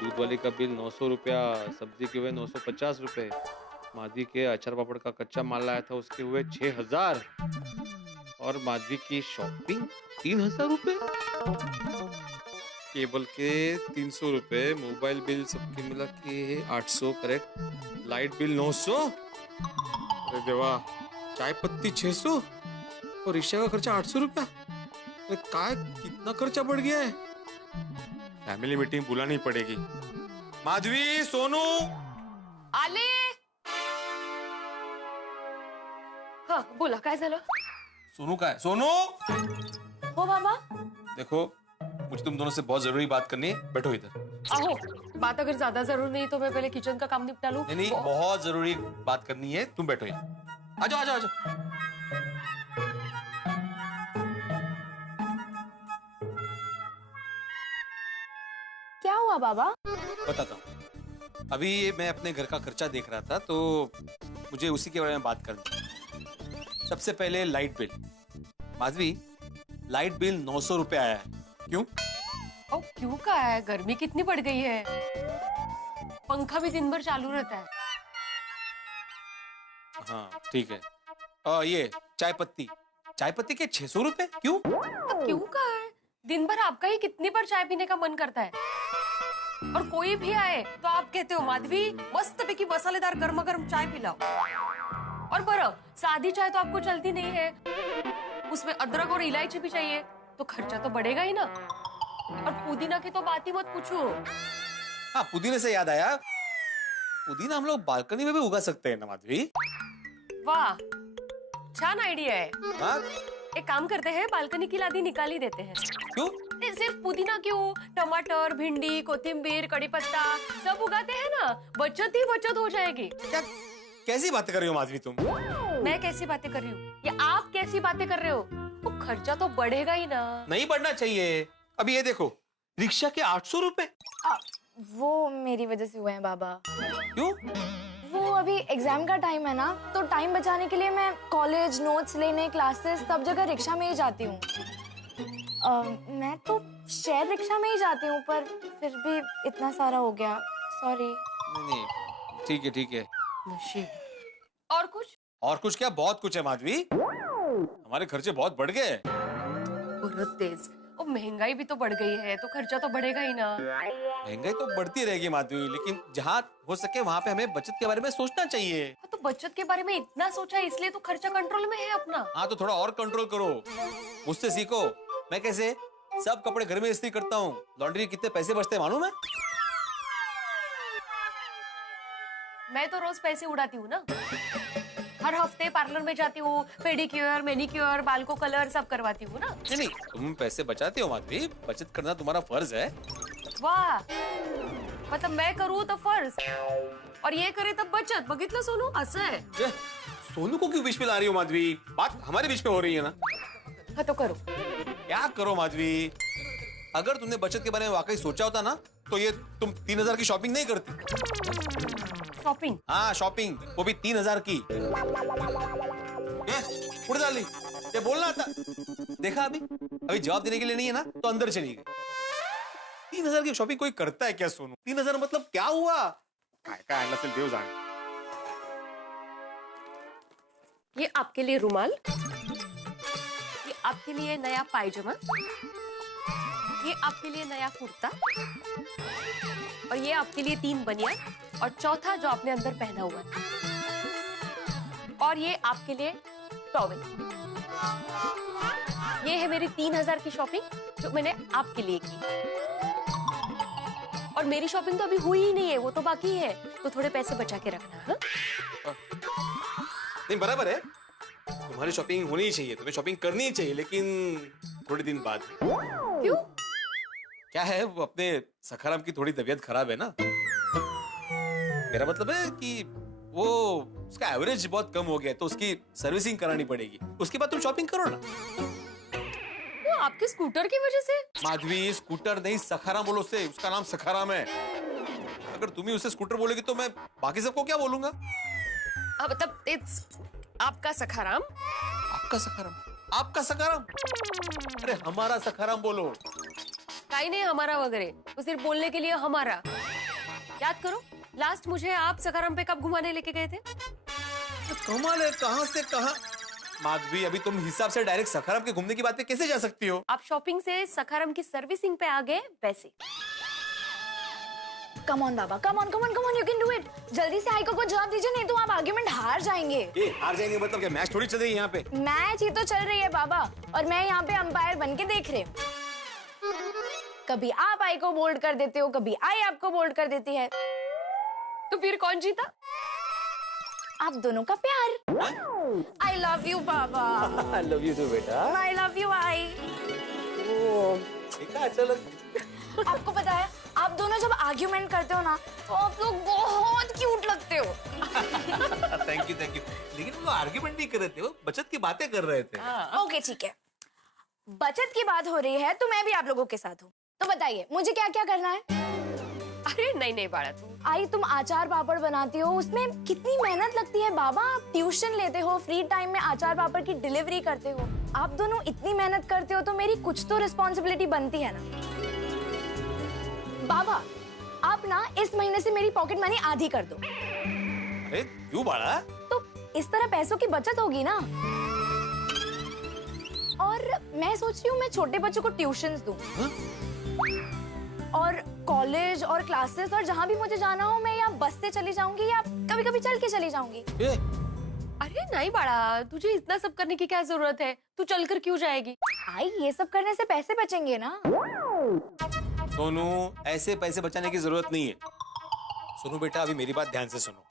दूध वाली का बिल 900 रुपया, सब्जी के हुए 950 रुपए, माधवी के अचार पापड़ का कच्चा माल लाया था उसके हुए 6000 और माधवी की शॉपिंग 3000 रुपए, केबल के 300 रुपए, मोबाइल बिल सबके मिला के 800 करेक्ट, लाइट बिल 900, अरे देवा, चाय पत्ती 600 और रिक्शा का खर्चा 800 रुपया। काय कितना खर्चा बढ़ गया है। फैमिली मीटिंग बुलानी पड़ेगी। माधवी, सोनू आले। हाँ बोला, काय झालं? सोनू का है? सोनू हो मामा। देखो, मुझे तुम दोनों से बहुत जरूरी बात करनी है, बैठो इधर। आहो, बात अगर ज्यादा जरूरी नहीं तो मैं पहले किचन का काम निपटा लूं। नहीं, बहुत जरूरी बात करनी है, तुम बैठो यहाँ। आ जाओ आ जाओ आ जाओ। क्या हुआ बाबा? बताता हूँ। अभी मैं अपने घर का खर्चा देख रहा था तो मुझे उसी के बारे में बात करनी। सबसे पहले light bill. Madhavi, light bill 900 रुपए आया है। क्यों? ओ क्यों का है? गर्मी कितनी बढ़ गई है, पंखा भी दिन भर चालू रहता है। हाँ ठीक है। ये चाय पत्ती के 600 रुपए क्यों? तो क्यों का है? दिन भर आपका ही कितनी बार चाय पीने का मन करता है, और कोई भी आए तो आप कहते हो माधवी मस्त पैकी मसालेदार गर्मा गर्म चाय पिलाओ। और बरं, सादी चाय तो आपको चलती नहीं है, उसमें अदरक और इलायची भी चाहिए, तो खर्चा तो बढ़ेगा ही ना। और पुदीना की तो बात ही मत पूछो। हाँ, पुदीने से याद आया, पुदीना हम लोग बालकनी में भी उगा सकते हैं ना माधवी। वाह, छान आइडिया है। हाँ? एक काम करते हैं, बालकनी की लादी निकाल ही देते हैं। क्यों? सिर्फ पुदीना क्यों, टमाटर, भिंडी, कोथिम्बीर, कड़ी पत्ता सब उगाते हैं ना, बचत ही बचत हो जाएगी। क्या कैसी बातें कर रही हो माधवी तुम? मैं कैसी बातें कर रही हूँ या आप कैसी बातें कर रहे हो? वो खर्चा तो बढ़ेगा ही ना। नहीं बढ़ना चाहिए। अभी ये देखो, रिक्शा के 800 रुपए। वो मेरी वजह से हुए हैं बाबा। क्यों? वो अभी एग्जाम का टाइम है ना, तो टाइम बचाने के लिए मैं कॉलेज, नोट्स लेने, क्लासेस सब जगह रिक्शा में ही जाती हूँ। मैं तो शेयर रिक्शा में ही जाती हूँ, पर फिर भी इतना सारा हो गया, सॉरी। नहीं, ठीक है ठीक है। और कुछ? और कुछ क्या, बहुत कुछ है माधवी। हमारे खर्चे बहुत बढ़ गए। बहुत तेज। और महंगाई भी तो बढ़ गई है, तो खर्चा तो बढ़ेगा ही ना। महंगाई तो बढ़ती रहेगी माधवी, लेकिन जहाँ हो सके वहाँ पे हमें बचत के बारे में सोचना चाहिए। तो बचत के बारे में इतना सोचा, इसलिए तो खर्चा कंट्रोल में है अपना। हाँ, तो थोड़ा और कंट्रोल करो, मुझसे सीखो। मैं कैसे सब कपड़े घर में इस्त्री करता हूँ, लॉन्ड्री कितने पैसे बचते हैं मालूम है? मैं तो रोज पैसे उड़ाती हूँ ना। हर हफ्ते पार्लर में जाती हूँ, पेडिक्योर, मैनिक्योर, बाल को कलर सब करवाती हूँ ना। नहीं, तुम पैसे बचाते हो माधवी, बचत करना तुम्हारा फर्ज है। वाह, मतलब मैं करूँ तो फर्ज और ये करे तब बचत। बघितलं सोनू, असं है। सोनू को क्यों बीच में ला रही हो माधवी? बात हमारे बीच में हो रही है ना। हाँ तो करो। क्या करो माधवी? अगर तुमने बचत के बारे में वाकई सोचा होता ना, तो ये तुम 3000 की शॉपिंग नहीं करती। शॉपिंग? हाँ, शॉपिंग, वो भी 3000 की। उड़ डाली, ये बोलना था। देखा, अभी जवाब देने के लिए नहीं है ना, तो अंदर चली गई। 3000 की शॉपिंग कोई करता है क्या सोनू? 3000 मतलब क्या हुआ? काय नसेल देव जाने। ये आपके लिए रुमाल, ये आपके लिए नया पायजामा, ये आपके लिए नया कुर्ता, और ये आपके लिए 3 बनियान, और चौथा जो आपने अंदर पहना हुआ है, और ये आपके लिए टॉवेल। ये है मेरी 3000 की शॉपिंग जो मैंने आपके लिए की। और मेरी शॉपिंग तो अभी हुई ही नहीं है, वो तो बाकी है, तो थोड़े पैसे बचा के रखना। हाँ? नहीं, बराबर है, तुम्हारी शॉपिंग होनी चाहिए, तुम्हें शॉपिंग करनी चाहिए, लेकिन थोड़े दिन बाद। क्यों? क्या है, वो अपने सखाराम की थोड़ी तबीयत खराब है ना। मेरा मतलब है कि वो उसका एवरेज बहुत कम हो गया, तो उसकी सर्विसिंग करानी पड़ेगी, उसके बाद तुम शॉपिंग करो ना। वो आपके स्कूटर की वजह से? माधवी, स्कूटर नहीं, सखाराम बोलो उसे, उसका नाम सखाराम है। अगर तुम ही उसे स्कूटर बोलेगी तो मैं बाकी सबको क्या बोलूंगा? मतलब इट्स आपका सखाराम? आपका सखाराम? आपका सखाराम? अरे हमारा सखाराम बोलो। काही नहीं हमारा वगैरह, तो सिर्फ बोलने के लिए हमारा। याद करो, लास्ट मुझे आप सखाराम पे कब घुमाने लेके गए थे? तो कमाल है, कहां से कहां। माधवी, अभी तुम हिसाब से डायरेक्ट सखाराम के घूमने की बात पे कैसे जा सकती हो? आप शॉपिंग से सखाराम की सर्विसिंग पे आ गए वैसे। Come on Baba, come on, you can do it. जल्दी से आइको को जवाब दीजिए, नहीं तो आप आर्ग्यूमेंट हार जाएंगे। हार जाएंगे मतलब क्या? मैच थोड़ी चल रही है यहाँ पे। मैच ही तो चल रही है बाबा, और मैं यहाँ पे अंपायर बन के देख रही हूँ। कभी आप आई को बोल्ड कर देते हो, कभी आई आपको बोल्ड कर देती है। तो फिर कौन जीता? आप दोनों का प्यार। I love you Baba. I love you too, बेटा। आई लव यू आई। देखा, अच्छा लग। आपको पता है, आप दोनों जब आर्ग्यूमेंट करते हो ना, तो आप लोग बहुत क्यूट लगते हो। Thank you. लेकिन वो आर्ग्यूमेंट नहीं कर रहे थे, वो बचत की बातें कर रहे थे। ओके ठीक है, बचत की बात हो रही है तो मैं भी आप लोगों के साथ हूँ। तो बताइए मुझे क्या क्या करना है? अरे नहीं बाड़ा, तू आई तुम अचार पापड़ बनाती हो, उसमें कितनी मेहनत लगती है बाबा। आप ट्यूशन लेते हो, फ्री टाइम में अचार पापड़ की डिलीवरी करते हो। आप दोनों इतनी मेहनत करते हो तो मेरी कुछ तो रिस्पॉन्सिबिलिटी बनती है ना। बाबा, आप ना इस महीने से मेरी पॉकेट मनी आधी कर दो। अरे क्यों बाड़ा? तो इस तरह पैसों की बचत होगी ना। और मैं सोच रही हूँ मैं छोटे बच्चों को ट्यूशंस दूं। और कॉलेज और क्लासेस और जहाँ भी मुझे जाना हो, मैं या बस से चली जाऊंगी या कभी कभी चल के चली जाऊंगी। अरे नहीं बाड़ा, तुझे इतना सब करने की क्या जरूरत है? तू चलकर क्यों जाएगी? आई ये सब करने से पैसे बचेंगे ना। सोनू, ऐसे पैसे बचाने की जरूरत नहीं है। सोनू बेटा, अभी मेरी बात ध्यान से सुनो।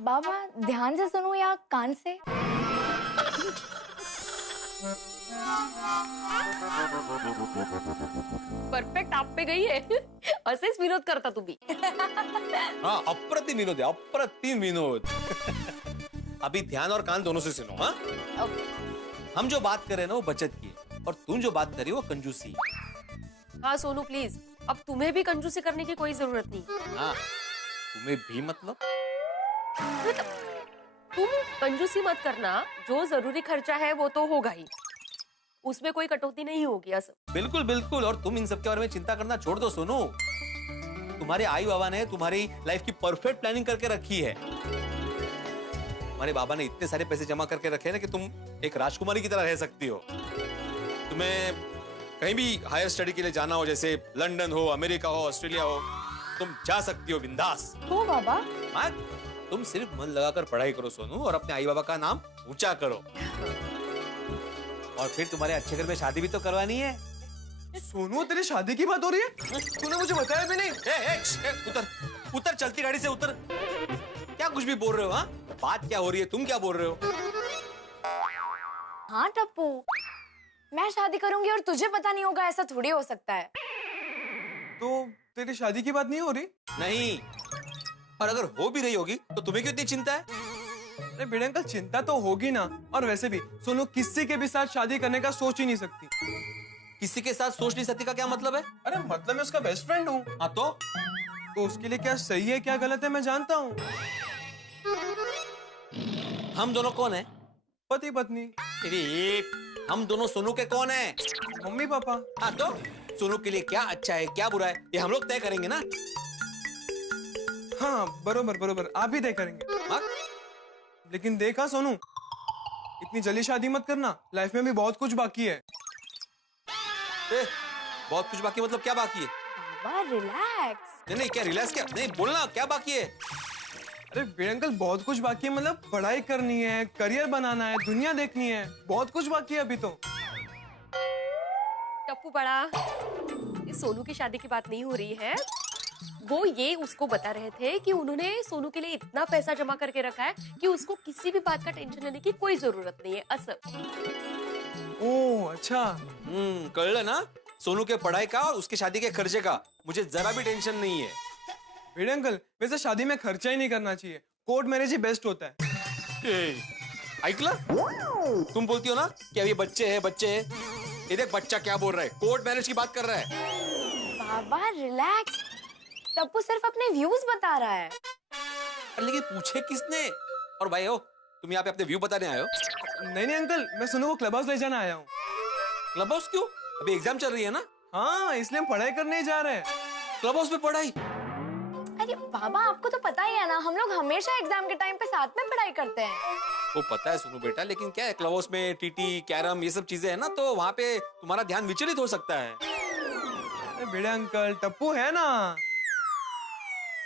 बाबा ध्यान से सुनो या कान से? परफेक्ट आप पे गई है। असेच विनोद करता तू भी। हाँ, अप्रतिम विनोद है, अप्रतिम विनोद। अभी ध्यान और कान दोनों से सुनो। हाँ, हम जो बात कर रहे हैं ना वो बचत की है, और तुम जो बात कर रही हो वो कंजूसी। हाँ सोनू प्लीज, अब तुम्हें भी कंजूसी करने की कोई जरूरत नहीं। हाँ, तुम्हें भी मतलब? तुम कंजूसी मत करना, जो जरूरी खर्चा है वो तो होगा ही, उसमें कोई कटौती नहीं होगी। असर बिल्कुल। और तुम इन सब के बारे में चिंता करना छोड़ दो सोनू। तुम्हारे आई बाबा ने तुम्हारी लाइफ की परफेक्ट प्लानिंग करके रखी है। तुम्हारे बाबा ने इतने सारे पैसे जमा करके रखे हैं ना कि तुम एक राजकुमारी की तरह रह सकती हो। तुम्हें कहीं भी हायर स्टडी के लिए जाना हो, जैसे लंदन हो, अमेरिका हो, ऑस्ट्रेलिया हो, तुम जा सकती हो बिंदास। हो बाबा। हाँ, तुम सिर्फ मन लगाकर पढ़ाई करो सोनू, और अपने आई बाबा का नाम ऊंचा करो। और फिर तुम्हारे अच्छे घर में शादी भी तो करवानी है। सोनू, तेरी शादी की बात हो रही है? तूने मुझे बताया भी नहीं। उतर चलती गाड़ी से उतर। क्या कुछ भी बोल रहे हो? हाँ, बात क्या हो रही है? तुम क्या बोल रहे हो? हाँ टप्पू, मैं शादी करूंगी और तुझे पता नहीं होगा, ऐसा थोड़ी हो सकता है। तो तेरी शादी की बात नहीं हो रही? नहीं, और अगर हो भी रही होगी तो तुम्हें क्यों इतनी चिंता है? अरे बेटे अंकल, चिंता तो होगी ना। और वैसे भी सोनू किसी के भी साथ शादी करने का सोच ही नहीं सकती। किसी के साथ सोच नहीं सकती का क्या मतलब है? अरे मतलब मैं उसका बेस्ट फ्रेंड हूँ। हाँ तो उसके लिए क्या सही है क्या गलत है मैं जानता हूँ। हम दोनों कौन है? पति पत्नी। हम दोनों सोनू के कौन है? Mummy papa. हाँ, तो सोनू के लिए क्या अच्छा है क्या बुरा है ये हम लोग तय करेंगे ना। हाँ बरोबर, आप ही तय करेंगे। हाँ? लेकिन देखा सोनू, इतनी जल्दी शादी मत करना, लाइफ में भी बहुत कुछ बाकी है। बहुत कुछ बाकी मतलब क्या बाकी है? बाबा रिलैक्स। नहीं, क्या रिलैक्स? क्या नहीं, बोलना क्या बाकी है? अरे बेटे अंकल, बहुत कुछ बाकी है, मतलब पढ़ाई करनी है, करियर बनाना है, दुनिया देखनी है, बहुत कुछ बाकी है अभी तो। टप्पू बड़ा, इस सोनू की शादी की बात नहीं हो रही है। वो ये उसको बता रहे थे कि उन्होंने सोनू के लिए इतना पैसा जमा करके रखा है कि उसको किसी भी बात का टेंशन लेने की कोई जरूरत नहीं है। असर। ओह अच्छा। कल ना, सोनू के पढ़ाई का और उसकी शादी के खर्चे का मुझे जरा भी टेंशन नहीं है। बेटे अंकल, वैसे शादी में खर्चा ही नहीं करना चाहिए, कोर्ट मैरिज ही बेस्ट होता है। आइकला, तुम बोलती हो ना कि अभी बच्चे हैं। ये देख बच्चा क्या बोल रहा है, कोर्ट मैरिज की बात कर रहा है। बाबा रिलैक्स, टप्पू सिर्फ अपने व्यूज बता रहा है। लेकिन पूछे किसने? और भाई हो, तुम यहाँ पे अपने व्यू बताने आए हो? नहीं अंकल, मैं सोनू को क्लब हाउस ले जाना आया हूँ। क्लब हाउस क्यों? अभी एग्जाम चल रही है ना। हाँ, इसलिए हम पढ़ाई करने ही जा रहे हैं। क्लब हाउस में पढ़ाई? अरे बाबा, आपको तो पता ही है ना, हम लोग हमेशा एग्जाम के टाइम पे साथ में पढ़ाई करते हैं। वो पता है सुनो बेटा, लेकिन क्या है, क्लब हाउस में टीटी, कैरम ये सब चीजें है ना, तो वहाँ पे तुम्हारा ध्यान विचलित हो सकता है। अरे बड़े अंकल, टप्पू है ना।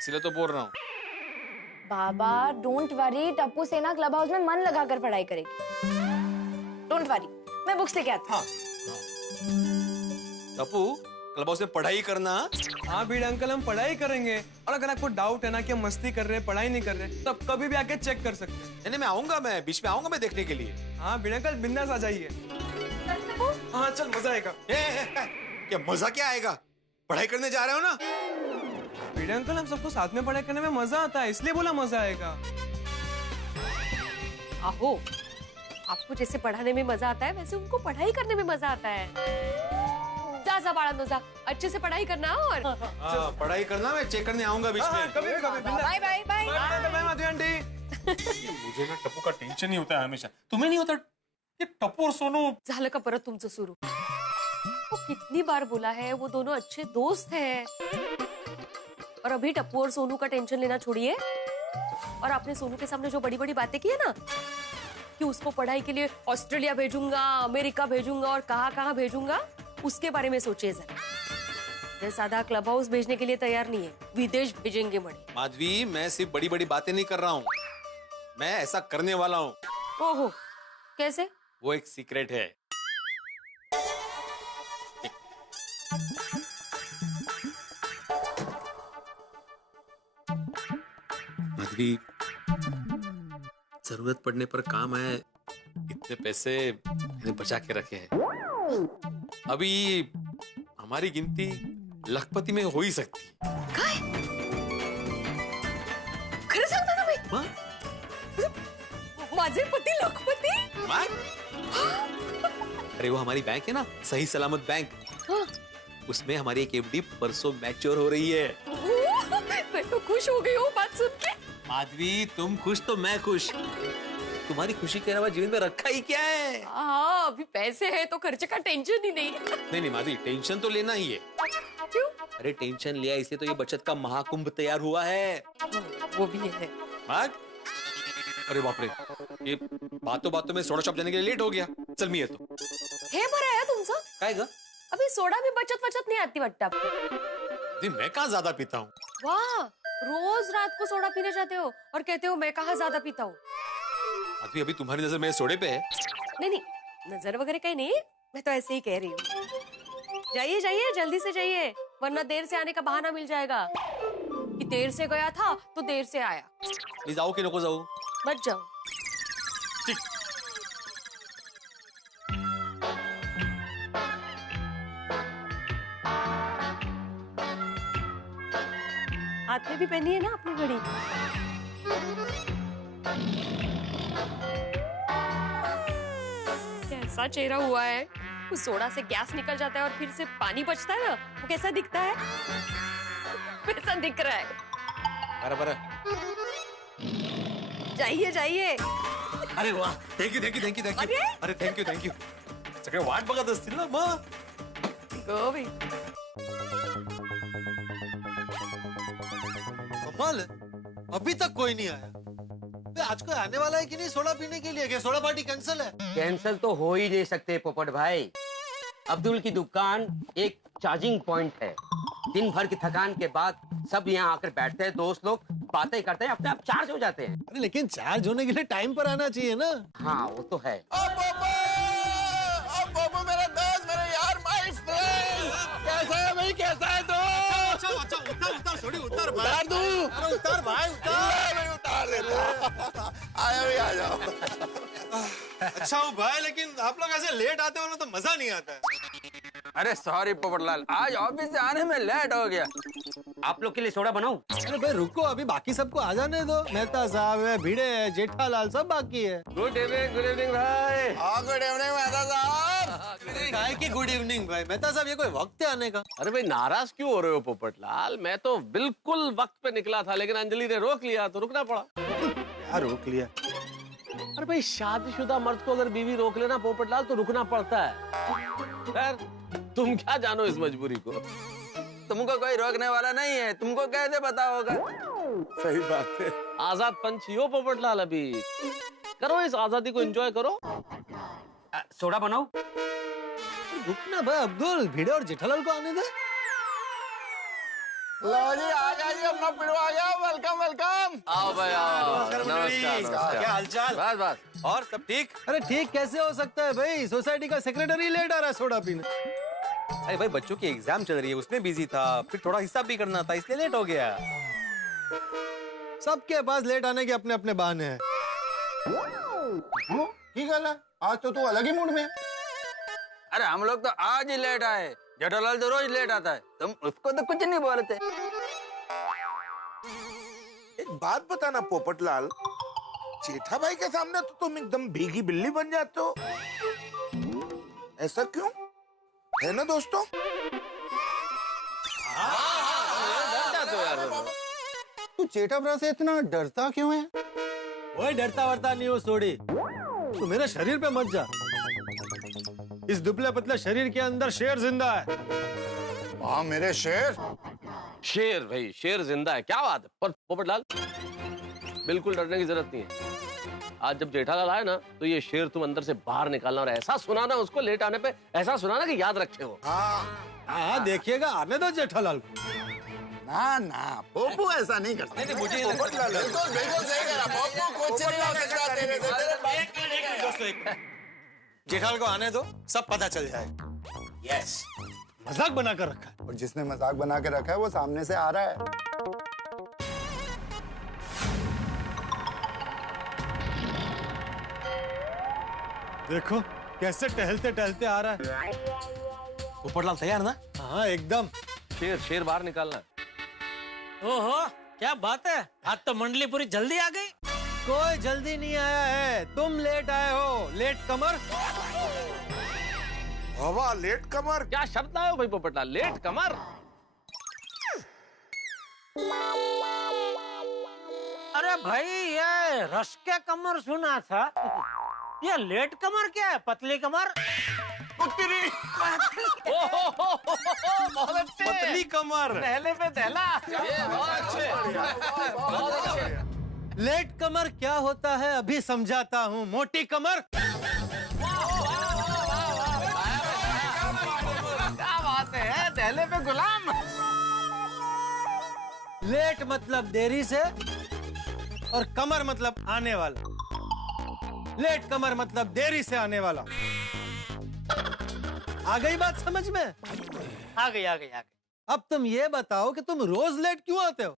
इसलिए तो बोल रहा हूँ। बाबा डोंट वरी, टप्पू सेना क्लब हाउस में मन लगाकर पढ़ाई करेगी। डोंट वरी, मैं बुक्स लेके आती हूँ। टप्पू, क्लब हाउस में पढ़ाई करना। हाँ भिड़े अंकल, हम पढ़ाई करेंगे, और अगर आपको डाउट है ना कि हम मस्ती कर रहे हैं, पढ़ाई नहीं कर रहे, तो आप कभी भी आके चेक कर सकते हैं। नहीं, मैं आऊंगा, मैं बीच में आऊंगा मैं देखने के लिए। हाँ भिड़े अंकल, बिंदास आ जाइए। हाँ चल, मजा आएगा। क्या मजा क्या आएगा? पढ़ाई करने जा रहे हो ना? भिड़े अंकल, हम सबको साथ में पढ़ाई करने में मजा आता है, इसलिए बोला मजा आएगा। आहो, आपको जैसे पढ़ाने में मजा आता है वैसे उनको पढ़ाई करने में मजा आता है। जा बाळा जा, अच्छे से पढ़ाई करना। और पढ़ाई करना, मैं चेक करने आऊंगा बीच में। कभी कभी। Bye bye bye. Bye Madhavi aunty. मुझे ना टप्पू का टेंशन ही होता है हमेशा। तुम्हें नहीं होता? ये टप्पू और सोनू झालं का परत तुमचं सुरू? वो कितनी बार बोला है, वो दोनों अच्छे दोस्त हैं। और अभी टप्पू और सोनू का टेंशन लेना छोड़िए, और आपने सोनू के सामने जो बड़ी बड़ी बातें की है ना, कि उसको पढ़ाई के लिए ऑस्ट्रेलिया भेजूंगा, अमेरिका भेजूंगा और कहाँ भेजूंगा, उसके बारे में सोचिए जरा। मैं सादा क्लब हाउस भेजने के लिए तैयार नहीं है, विदेश भेजेंगे मणि। माधवी, मैं सिर्फ बड़ी बड़ी बातें नहीं कर रहा हूँ, मैं ऐसा करने वाला हूँ। ओहो, कैसे? वो एक सीक्रेट है। माधवी, जरूरत पड़ने पर काम आए इतने पैसे मैंने बचा के रखे हैं। अभी हमारी गिनती लखपति में हो ही सकती है। खरं सांगता तुम्ही? हाँ? माझे पती लखपती? अरे वो हमारी बैंक है ना, सही सलामत बैंक, उसमें हमारी एक एफडी परसों मैच्योर हो रही है। मैं तो खुश हो गई हूँ बात सुन के। माधवी, तुम खुश तो मैं खुश। तुम्हारी खुशी के अलावा जीवन में रखा ही क्या है? हाँ, अभी पैसे है तो खर्चे का टेंशन ही नहीं। नहीं माधवी, टेंशन तो लेना ही है। क्यों? अरे टेंशन लिया इसलिए तो ये बचत का महाकुंभ तैयार हुआ है। वो भी है। अरे बाप रे, ये बातों बातों में सोडा शॉप जाने के लिए लेट हो गया। चल मी येतो। हे बरं आहे तुमचं। काय ग? अभी सोडा भी बचत नहीं आती वाटतं आपको। मैं कहाँ ज्यादा पीता हूँ। वाह, रोज रात को सोडा पीने जाते हो और कहते हो मैं कहाँ ज्यादा पीता हूँ। अभी अभी तुम्हारी नजर मेरे सोडे पे है। नहीं, नजर वगैरह कहीं नहीं, मैं तो ऐसे ही कह रही हूँ। जाइए जाइए, जल्दी से जाइए, वरना देर से आने का बहाना मिल जाएगा कि देर से गया था तो देर से आया। मी जाऊ की नको जाऊ? मत जाओ। ठीक। हाथ में भी पहनी है ना अपनी घड़ी। कैसा चेहरा हुआ है, उस सोडा से गैस निकल जाता है और फिर से पानी बचता है ना, वो कैसा दिखता है? वैसा दिख रहा है। बराबर। जाइए जाइए। अरे वाह, थँक यू। अरे थँक यू। सगळे वाट बघत असतील ना मग। गोभी। कमाल है, अभी तक कोई नहीं आया। आज कोई आने वाला है कि नहीं सोडा पीने के लिए? क्या सोडा पार्टी कैंसिल है? कैंसिल तो हो ही नहीं सकते पोपट भाई। अब्दुल की दुकान एक चार्जिंग पॉइंट है। दिन भर की थकान के बाद सब यहाँ आकर बैठते हैं, दोस्त लोग बातें करते हैं, अपने आप चार्ज हो जाते हैं। अरे लेकिन चार्ज होने के लिए टाइम पर आना चाहिए ना। हाँ वो तो है। मेरा दोस्त, मेरा यार, माय फ्रेंड, कैसा है भाई? कैसा है तो? उतार सोडी, उतार भाई। उतार दूं? अरे उतार भाई, उतार। मैं उतार देता। आया भी आ जाओ। अच्छा हूँ भाई, लेकिन आप लोग ऐसे लेट आते हो ना तो मजा नहीं आता है। अरे सॉरी पोपटलाल, आज ऑफिस से आने में लेट हो गया। आप लोग के लिए सोडा बनाऊं? अरे भाई रुको, अभी बाकी सबको आ जाने दो। मेहता साहब है, भिड़े है, जेठालाल, सब बाकी है। गुड इवनिंग भाई। गुड इवनिंग मेहता साहब। काय की गुड इवनिंग भाई? मेहता साहब, ये कोई वक्त है आने का? अरे भाई नाराज क्यों हो रहे हो पोपटलाल? मैं तो बिल्कुल वक्त पे निकला था, लेकिन अंजलि ने रोक लिया तो रुकना पड़ा। क्या रोक लिया? अरे भाई शादीशुदा मर्द को अगर बीवी रोक लेना पोपटलाल तो रुकना पड़ता है। खैर तुम क्या जानो इस मजबूरी को। तुमको कोई रोकने वाला नहीं है, तुमको कैसे पता होगा? सही बात है। आजाद पंछी हो पोपटलाल, अभी करो इस आजादी को एंजॉय करो। सोडा बनाओ। रुकना भाई अब्दुल, भिड़े और जेठालाल को आने दे। लो जी आ गया जी, अपना पिड़ो आ गया। Welcome welcome. आओ भाई आओ। नमस्कार। क्या हालचाल? बस बस। और सब ठीक? अरे ठीक कैसे हो सकता है भाई, सोसाइटी का सेक्रेटरी लेट आ रहा है सोडा पीने। अरे भाई बच्चों की एग्जाम चल रही है, उसमें बिजी था, फिर थोड़ा हिसाब भी करना था, इसलिए लेट हो गया। सबके पास लेट आने के अपने अपने बहाने हैं। ठीक है, आज तो तू अलग ही मूड में है। अरे हम लोग तो आज ही लेट आए, जेठालाल तो रोज लेट आता है, तुम उसको तो कुछ नहीं बोलते। एक बात बताना पोपटलाल, जेठा भाई के सामने तो तुम एकदम भीगी बिल्ली बन जाते हो, ऐसा क्यों? है ना दोस्तों? तू जेठा भरा से इतना डरता क्यों है? ओए डरता वरता नहीं हो सोडी, तू मेरे शरीर पे मत जा। इस दुबले पतले शरीर के अंदर शेर जिंदा है। हाँ मेरे शेर। शेर भाई, शेर जिंदा है, क्या बात है। पर पोपटलाल बिल्कुल डरने की जरूरत नहीं है। आज जब जेठालाल आए ना तो ये शेर तुम अंदर से बाहर निकालना और ऐसा सुनाना उसको, लेट आने पे ऐसा सुनाना कि याद रखे हो। हाँ देखिएगा, आने दो जेठालाल को। ना ना पोपू ऐसा नहीं करता। नहीं मुझे पोपटलाल बिल्कुल बिल्कुल सही कह रहा। पोपू कुछ नहीं हो सकता तेरे से। दोस्तों जेठालाल को आने दो, सब पता चल जाएगा। यस, मजाक बना कर रखा है। और जिसने मजाक बना के रखा है वो सामने से आ रहा है। देखो कैसे टहलते टहलते आ रहा है। पोपटलाल तैयार ना? हाँ एकदम। शेर शेर बाहर निकालना है। ओहो क्या बात है, आज तो मंडली पूरी जल्दी आ गई। कोई जल्दी नहीं आया है, तुम लेट आए हो। लेट कमर। हवा लेट कमर। क्या शब्द आए हो भाई पोपटलाल, लेट कमर। अरे भाई ये रस के कमर सुना था, ये लेट कमर क्या है, पतली कमर। पतली कमर। पहले पे दहला। लेट कमर क्या होता है अभी समझाता हूँ। मोटी कमर। क्या बात है, दहले पे गुलाम। लेट मतलब देरी से और कमर मतलब आने वाला। लेट कमर मतलब देरी से आने वाला। आ गई बात समझ में? आ गई आ गई आ गई। अब तुम ये बताओ कि तुम रोज लेट क्यों आते हो?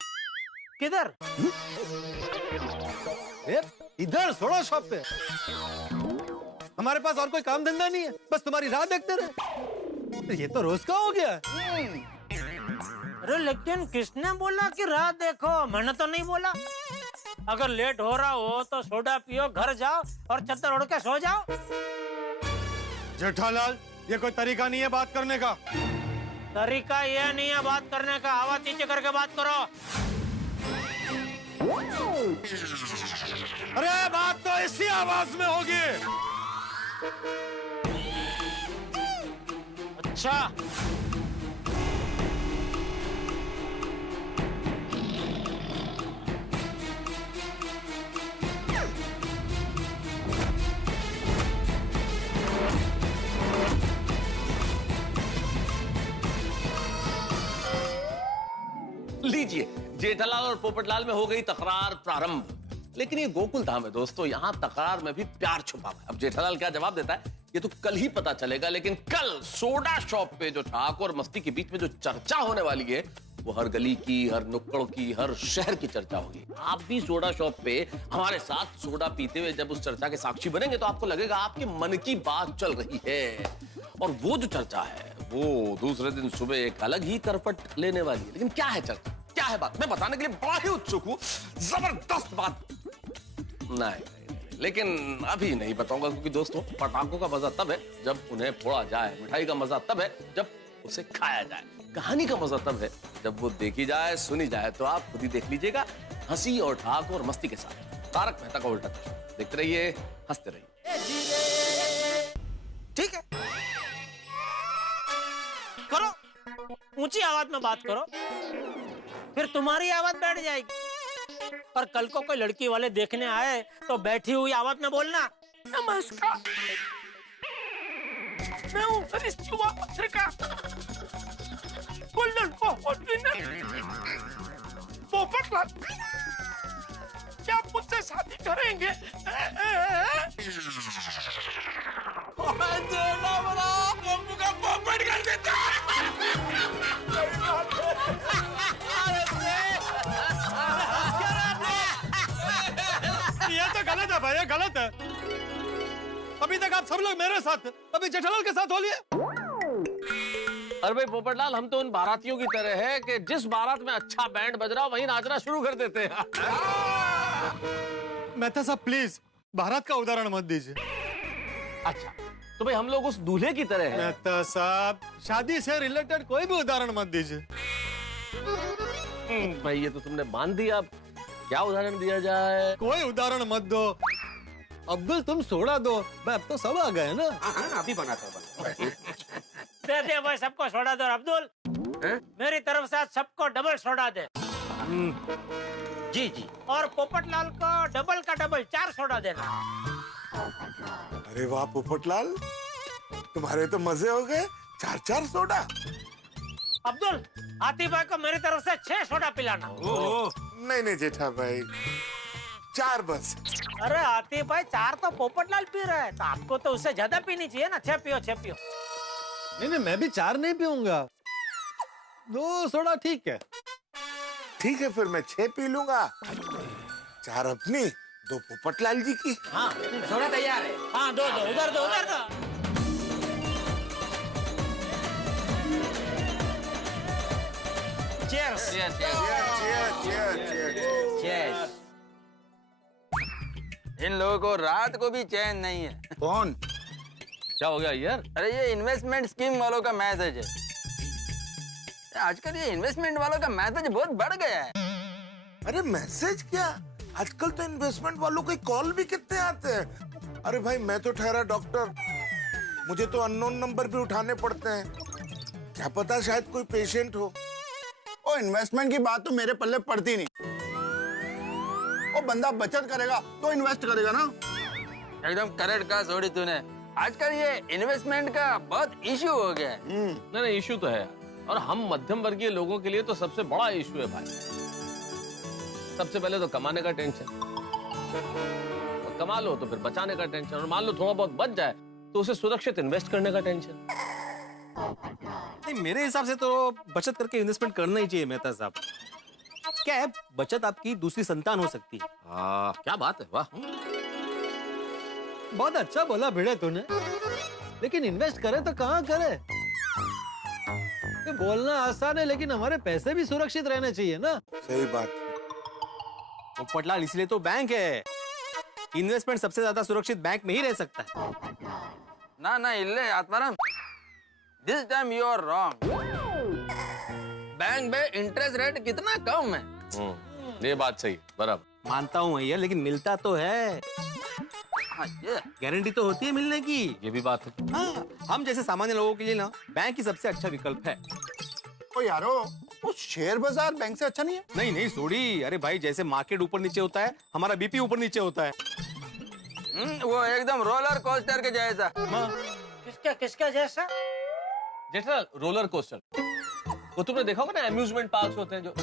किधर? इधर सोडा शॉप पे। हमारे पास और कोई काम धंधा नहीं है, बस तुम्हारी राह देखते रहे। ये तो रोज का हो गया। अरे लेकिन किसने बोला कि राह देखो, मैंने तो नहीं बोला। अगर लेट हो रहा हो तो सोडा पियो, घर जाओ और चद्दर ओढ़ के सो जाओ। जेठालाल ये कोई तरीका नहीं है बात करने का। तरीका ये नहीं है बात करने का, आवाज नीचे करके बात करो। अरे बात तो इसी आवाज में होगी। अच्छा लीजिए, जेठालाल और पोपटलाल में हो गई तकरार प्रारंभ। लेकिन ये गोकुल धाम है दोस्तों, यहाँ तकरार में भी प्यार छुपा हुआ है। अब जेठालाल क्या जवाब देता है ये तो कल ही पता चलेगा, लेकिन कल सोडा शॉप पे जो ठाकुर और मस्ती के बीच में जो चर्चा होने वाली है वो हर गली की, हर नुक्कड़ की, हर शहर की चर्चा होगी। आप भी सोडा शॉप पे हमारे साथ सोडा पीते हुए जब उस चर्चा के साक्षी बनेंगे तो आपको लगेगा आपके मन की बात चल रही है। और वो जो चर्चा है वो दूसरे दिन सुबह एक अलग ही करपट लेने वाली है। लेकिन क्या है चर्चा, क्या है बात, मैं बताने के लिए बड़ा ही उत्सुक हूँ। जबरदस्त बात। नहीं, लेकिन अभी नहीं बताऊंगा, क्योंकि दोस्तों पटाखों का मजा तब है जब उन्हें फोड़ा जाए, मिठाई का मजा तब है जब उसे खाया जाए, कहानी का मजा तब है जब वो देखी जाए, सुनी जाए। तो आप खुद ही देख लीजिएगा, हंसी और ठाक और मस्ती के साथ तारक मेहता का उल्टा चश्मा। देखते रहिए, हंसते रहिए। ठीक है, करो। ऊंची आवाज में बात करो, फिर तुम्हारी आवाज बैठ जाएगी। और कल को कोई लड़की वाले देखने आए तो बैठी हुई आवाज में बोलना, नमस्कार, मैं हूँ सरिस युवा पत्रिका गोल्डन पोपट विनर पोपटलाल, क्या आप मुझसे शादी करेंगे? पोपट कर देता। ये तो गलत है भाई, ये गलत है। अभी तक आप सब लोग मेरे साथ थे, अभी जेठालाल के साथ हो लिए। अरे भाई पोपटलाल, हम तो उन बारातियों की तरह है कि जिस बारात में अच्छा बैंड बज रहा वहीं नाचना शुरू कर देते हैं। मेहता साहब प्लीज बारात का उदाहरण मत दीजिए। अच्छा तो भाई हम लोग उस दूल्हे की तरह हैं। मेहता साहब शादी से रिलेटेड कोई भी उदाहरण मत दीजिए। भाई ये तो तुमने बांध दिया, अब क्या उदाहरण दिया जाए? कोई उदाहरण मत दो। अब्दुल तुम सोडा दो, मैं अब तो सब आ गए ना। अभी बनाता हूँ। दे दे भाई सबको सोडा दो। अब्दुल मेरी तरफ से आज सबको डबल सोडा दे। जी जी। और पोपटलाल को डबल का डबल 4 सोडा देना। अरे वाह पोपटलाल, तुम्हारे तो मजे हो गए, 4-4 सोडा। अब्दुल आतिफ भाई को मेरी तरफ से 6 सोडा पिलाना। नहीं नहीं जेठा भाई, 4 बस। अरे आतिफ भाई 4 तो पोपटलाल पी रहा है, तो आपको तो उससे ज्यादा पीनी चाहिए ना। 6 पियो 6 पियो। नहीं नहीं मैं भी 4 नहीं पीऊंगा, 2 सोडा ठीक है। ठीक है फिर मैं 6 पी लूंगा, 4 अपनी 2 पोपटलाल जी की। हाँ सोडा तैयार है। हाँ दो उधर दो। Cheers. Cheers. इन लोगों को रात को भी चैन नहीं है। कौन? क्या हो गया यार? अरे ये इन्वेस्टमेंट स्कीम वालों का मैसेज है। आजकल ये इन्वेस्टमेंट वालों का मैसेज बहुत बढ़ गया है। अरे मैसेज क्या, आजकल तो इन्वेस्टमेंट वालों के कॉल भी कितने आते हैं। अरे भाई मैं तो ठहरा डॉक्टर, मुझे तो अननोन नंबर भी उठाने पड़ते हैं। क्या पता शायद कोई पेशेंट हो। ओ इन्वेस्टमेंट की बात तो मेरे पल्ले पड़ती नहीं। ओ बंदा बचत करेगा तो इन्वेस्ट करेगा ना। एकदम करेक्ट कहा सोडी तूने। आजकल ये इन्वेस्टमेंट का बहुत इश्यू हो गया है। नहीं इश्यू तो है, और हम मध्यम वर्गीय लोगों के लिए तो सबसे बड़ा इश्यू है भाई। सबसे पहले तो कमाने का टेंशन, और कमा लो तो फिर बचाने का टेंशन, और मान लो थोड़ा बहुत बच जाए तो उसे सुरक्षित इन्वेस्ट करने का टेंशन। नहीं मेरे हिसाब से तो बचत करके इन्वेस्टमेंट करना ही चाहिए मेहता साहब। क्या है, बचत आपकी दूसरी संतान हो सकती है। क्या बात है, वाह। बहुत अच्छा बोला भिड़े तूने, लेकिन इन्वेस्ट करे तो कहाँ करे। ये बोलना आसान है, लेकिन हमारे पैसे भी सुरक्षित रहने चाहिए ना। सही बात। पोपटलाल इसलिए तो बैंक है, इन्वेस्टमेंट सबसे ज्यादा सुरक्षित बैंक में ही रह सकता है। ना इल्ले Atmaram, this time you are wrong. Bank में इंटरेस्ट रेट कितना कम है। ये बात सही, बराबर मानता हूँ भैया, लेकिन मिलता तो है। गारंटी तो होती है मिलने की। ये भी बात है। हाँ, हम जैसे सामान्य लोगों के लिए ना बैंक ही सबसे अच्छा विकल्प है। ओ यारो, वो शेयर बाजार बैंक से अच्छा नहीं है? नहीं सोडी, अरे भाई जैसे मार्केट ऊपर नीचे होता है, हमारा बीपी ऊपर नीचे होता है। वो एकदम रोलर कोस्टर के जैसा। किसका जैसा? जेठा रोलर कोस्टर, वो तुमने देखा होगा ना, अम्यूजमेंट पार्क्स होते हैं जो,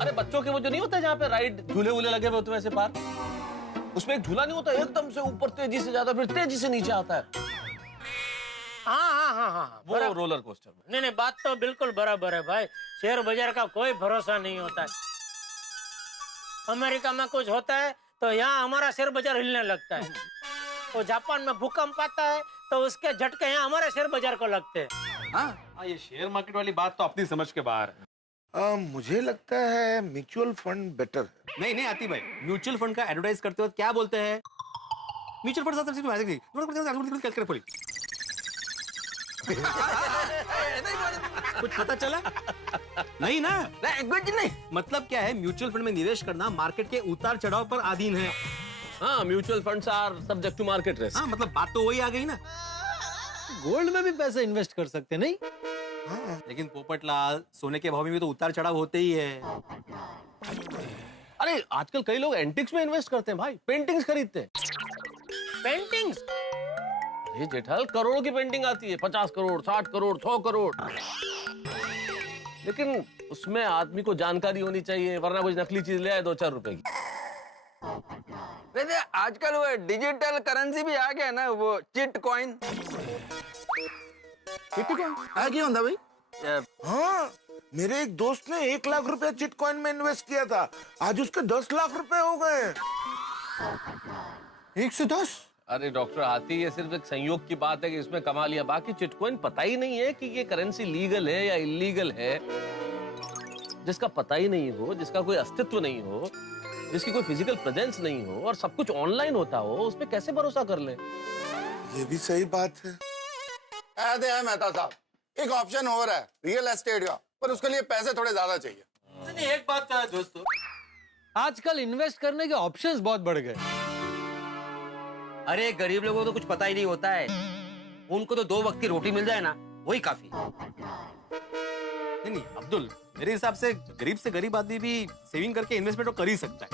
अरे बच्चों के वो जो नहीं होता जहाँ पे राइड झूले वूले लगे हुए होते हैं, वैसे पार्क, उसमें एक झूला नहीं होता एकदम से ऊपर तेजी से जाता फिर तेजी से नीचे आता है। हाँ वो रोलर कोस्टर। नहीं बात तो बिल्कुल बराबर है भाई। शेयर बाजार का कोई भरोसा नहीं होता है। अमेरिका में कुछ होता है तो यहाँ हमारा शेयर बाजार हिलने लगता है। वो जापान में भूकंप आता है तो उसके झटके यहाँ हमारे शेयर बाजार को लगते हैं। हाँ ये शेयर मार्केट वाली बात तो अपनी समझ के बाहर है। मुझे लगता है म्यूचुअल फंड बेटर है। नहीं आती भाई, म्यूचुअल फंड का एडवर्टाइज करते वक्त क्या बोलते हैं? म्यूचुअल फंड कुछ पता चला? नहीं ना? कुछ नहीं। मतलब क्या है, म्यूचुअल फंड में निवेश करना मार्केट के उतार चढ़ाव पर अधीन है। हाँ, mutual funds are subject to market risk. हाँ मतलब बात तो वही आ गई ना। गोल्ड में भी पैसे इन्वेस्ट कर सकते नहीं? लेकिन पोपटलाल, सोने के भाव में भी तो उतार चढ़ाव होते ही है। अरे आजकल कई लोग एंटिक्स में इन्वेस्ट करते हैं भाई, पेंटिंग्स खरीदते हैं। पेंटिंग्स? ये जेठालाल, करोड़ों की पेंटिंग आती है, 50 करोड़, 60 करोड़, 100 करोड़। लेकिन उसमें आदमी को जानकारी होनी चाहिए, वरना कुछ नकली चीज ले आए 2-4 रुपए की। वैसे आजकल वो डिजिटल करेंसी भी आ गया ना, वो चिट कॉइन। चिट कॉइन है क्या होता भाई? हाँ, मेरे एक दोस्त ने 1 लाख रुपया चिटकॉइन में इन्वेस्ट किया था, आज उसके 10 लाख रुपए हो गए। 110? अरे डॉक्टर हाथी, ये सिर्फ एक संयोग की बात है कि इसमें कमा लिया, बाकी चिटकॉइन पता ही नहीं है कि ये करेंसी लीगल है या इलीगल है। जिसका पता ही नहीं हो, जिसका कोई अस्तित्व नहीं हो, जिसकी कोई फिजिकल प्रेजेंस नहीं हो और सब कुछ ऑनलाइन होता हो, उस पे कैसे भरोसा कर ले? ये भी सही बात है। ऐसे है मेहता साहब, एक ऑप्शन और है रियल एस्टेट का, पर उसके लिए पैसे थोड़े ज्यादा चाहिए। नहीं, एक बात तो है दोस्तों, आजकल इन्वेस्ट करने के ऑप्शंस बहुत बढ़ गए। अरे गरीब लोगों को तो कुछ पता ही नहीं होता है, उनको तो 2 वक्त की रोटी मिल जाए ना, वही काफी। नहीं अब्दुल, मेरे हिसाब से गरीब आदमी भी सेविंग करके इन्वेस्टमेंट तो कर ही सकता है।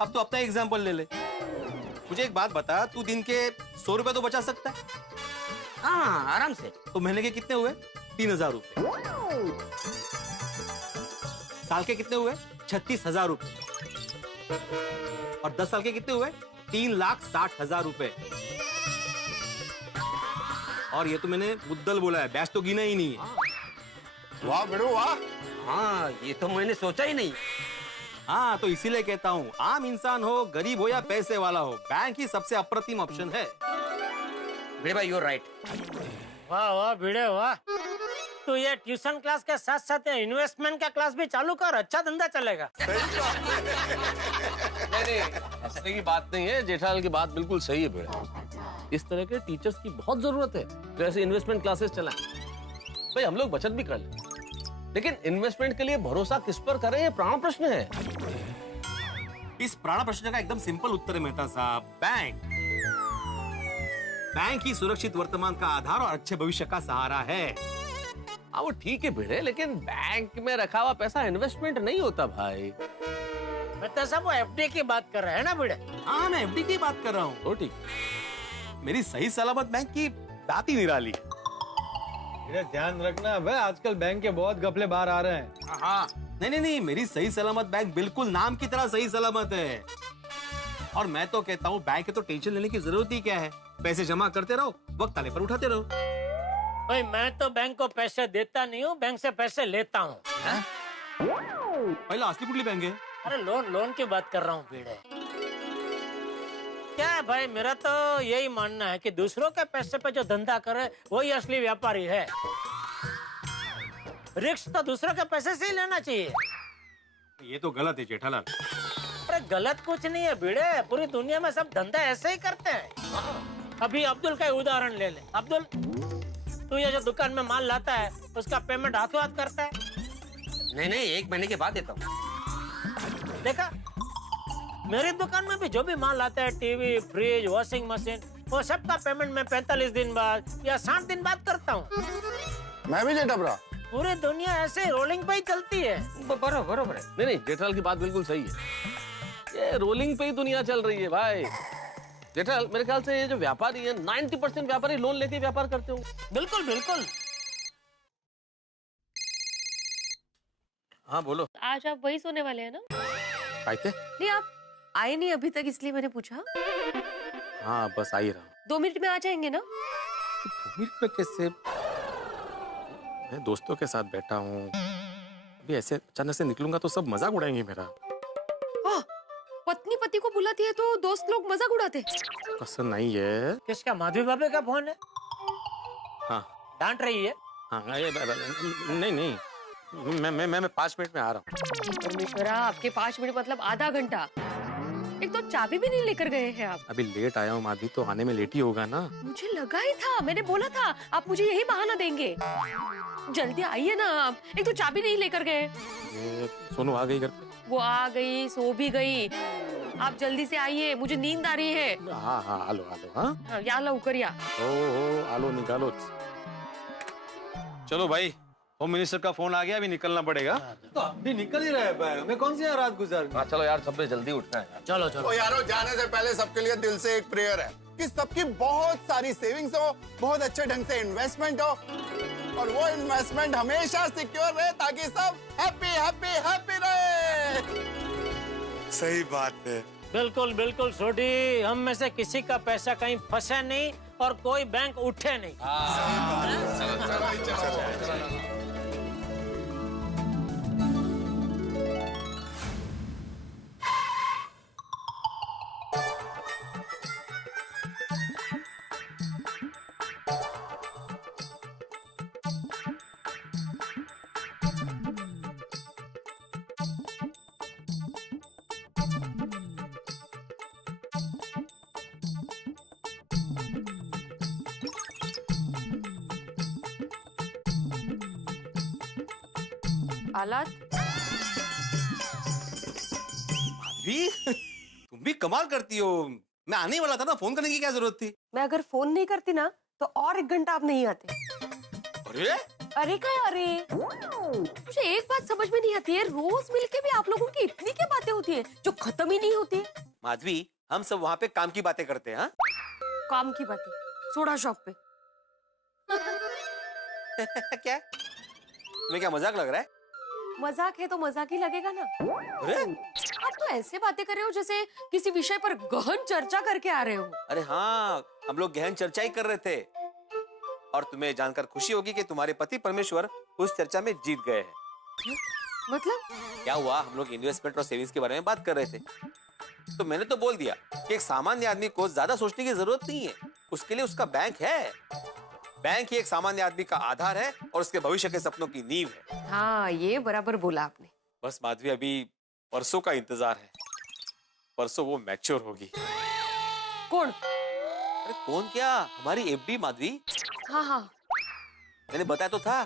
अब तो अपना एग्जांपल ले ले। मुझे एक बात बता, तू दिन के 100 रुपए तो बचा सकता है? हाँ, आराम से। तो महीने के कितने हुए? 3000 रुपए। साल के कितने हुए? 36,000 रुपए। और 10 साल के कितने हुए? 3,60,000 रुपए। और ये तो मैंने मुद्दल बोला है, बैच तो गिना ही नहीं है। वाह बेड़ू वाह। हाँ, ये तो मैंने सोचा ही नहीं। हाँ, तो इसीलिए कहता हूँ, आम इंसान हो, गरीब हो या पैसे वाला हो, बैंक ही सबसे अप्रतिम ऑप्शन है। भिड़े भाई, यू राइट। वाह वाह भिड़े वाह, तू ये ट्यूशन क्लास के साथ साथ इन्वेस्टमेंट का क्लास भी चालू कर, अच्छा धंधा चलेगा। नहीं, हंसने की बात नहीं है, जेठालाल की बात बिल्कुल सही है भिड़े। इस तरह के टीचर्स की बहुत जरूरत है जो ऐसे इन्वेस्टमेंट क्लासेस चलाएं। भाई हम लोग बचत भी कर लें, लेकिन इन्वेस्टमेंट के लिए भरोसा किस पर करें, ये प्राण प्रश्न है। इस प्राण प्रश्न का एकदम सिंपल उत्तर है मेहता साहब, बैंक। बैंक ही सुरक्षित वर्तमान का आधार और अच्छे भविष्य का सहारा है। हाँ वो ठीक है भिड़े, लेकिन बैंक में रखा हुआ पैसा इन्वेस्टमेंट नहीं होता भाई। मतलब सब वो एफडी की बात कर रहे हैं ना भिड़े? हाँ, मैं एफडी की बात कर रहा हूँ। तो ठीक, मेरी सही सलामत बैंक की बात ही निराली है। ध्यान रखना भाई, आजकल बैंक के बहुत घपले बाहर आ रहे हैं। हाँ, नहीं, मेरी सही सलामत बैंक बिल्कुल नाम की तरह सही सलामत है। और मैं तो कहता हूँ, बैंक है तो टेंशन लेने की जरूरत ही क्या है, पैसे जमा करते रहो, वक्त आने पर उठाते रहो। भाई मैं तो बैंक को पैसे देता नहीं हूँ, बैंक से पैसे लेता हूँ। पहले असली कुटली बैंक है। अरे लोन की बात कर रहा हूँ भिड़े। क्या है भाई, मेरा तो यही मानना है कि दूसरों के पैसे पे जो धंधा करे वही असली व्यापारी है। रिस्क तो दूसरों के पैसे से ही लेना चाहिए। ये तो गलत है जेठालाल। अरे गलत कुछ नहीं है भिड़े, पूरी दुनिया में सब धंधा ऐसे ही करते हैं। अभी अब्दुल का उदाहरण ले ले। अब्दुल, तू ये जो दुकान में माल लाता है उसका पेमेंट हाथों हाथ करता है? नहीं, 1 महीने के बाद देता हूँ। देखा, मेरी दुकान में भी जो भी माल आता है, टीवी, फ्रिज, वॉशिंग मशीन, वो सबका पेमेंट मैं 45 दिन बाद या 60 दिन बाद करता हूँ। मैं भी जेठा, पूरी दुनिया ऐसे रोलिंग पे ही चलती है। बरोबर है। नहीं, जेठालाल की बात बिल्कुल सही है, ये रोलिंग पे ही दुनिया चल रही है भाई। जेठालाल, मेरे ख्याल से ये जो व्यापारी है, 90% व्यापारी लोन लेके व्यापार करते हो। बिल्कुल बिल्कुल। हाँ बोलो। आज आप वही सोने वाले हैं ना? कहते? नहीं, आप आए नहीं अभी तक, इसलिए मैंने पूछा। हाँ बस आ ही रहा हूँ। 2 मिनट में आ जाएंगे ना? 2 मिनट में कैसे? मैं दोस्तों के साथ बैठा हूँ, अभी ऐसे अचानक से निकलूंगा तो सब मजाक उड़ाएंगे मेरा। पत्नी पति को बुलाती है तो दोस्त लोग मजाक उड़ाते। पसंद नहीं है। किसका? माधवी भाभी का फोन है? हाँ। डांट रही है? हाँ, नहीं, मैं 5 मिनट में आ रहा हूँ। परमेश्वरा, आपके 5 मिनट मतलब आधा घंटा। एक तो चाबी भी नहीं लेकर गए हैं आप। अभी लेट आया हूँ माधवी, तो आने में लेट ही होगा ना। मुझे लगा ही था, मैंने बोला था आप मुझे यही बहाना देंगे। जल्दी आइए ना आप, एक तो चाबी नहीं लेकर गए। सोनू आ गई घर पे? वो आ गई, सो भी गई। आप जल्दी से आइए, मुझे नींद आ रही है। हाँ, आलो हाँ। या लवकर या। हो आलो निकालो। चलो भाई, होम मिनिस्टर का फोन आ गया, अभी निकलना पड़ेगा। तो अभी निकल ही रहे हैं, हमें कौन सी रात गुजार। हाँ चलो यार, सबसे जल्दी उठना है। चलो तो यारो, जाने से पहले सबके लिए दिल से एक प्रेयर है कि सबकी बहुत सारी सेविंग्स हो, बहुत अच्छे ढंग से इन्वेस्टमेंट हो, और वो इन्वेस्टमेंट हमेशा सिक्योर रहे ताकि सब हैप्पी हैप्पी हैप्पी रहे। सही बात है। बिल्कुल बिल्कुल सोडी, हम में से किसी का पैसा कहीं फंसे नहीं और कोई बैंक उठे नहीं। आलात, माधवी, तुम भी कमाल करती हो। मैं आने वाला था ना, फोन करने की क्या जरूरत थी? मैं अगर फोन नहीं करती ना तो और 1 घंटा आप नहीं आते। अरे अरे क्या अरे, मुझे एक बात समझ में नहीं आती है, रोज मिलके भी आप लोगों की इतनी क्या बातें होती है जो खत्म ही नहीं होती। माधवी, हम सब वहाँ पे काम की बातें करते हैं। हाँ? काम की बातें सोडा शॉप पे। क्या तुम्हें क्या मजाक लग रहा है? मजाक है तो मजाक ही लगेगा ना। अरे आप तो ऐसे बातें कर रहे हो जैसे किसी विषय पर गहन चर्चा करके आ रहे हो। अरे हाँ, हम लोग गहन चर्चा ही कर रहे थे, और तुम्हें जानकर खुशी होगी कि तुम्हारे पति परमेश्वर उस चर्चा में जीत गए हैं। मतलब क्या हुआ, हम लोग इन्वेस्टमेंट और सेविंग्स के बारे में बात कर रहे थे, तो मैंने तो बोल दिया कि एक सामान्य आदमी को ज्यादा सोचने की जरूरत नहीं है, उसके लिए उसका बैंक है। बैंक ही एक सामान्य आदमी का आधार है और उसके भविष्य के सपनों की नींव है। हाँ, ये बराबर बोला आपने। बस माधवी, अभी परसों का इंतजार है। परसों वो मैच्योर होगी। कौन? अरे कौन क्या, हमारी एफडी माधवी। हाँ हाँ, मैंने बताया तो था,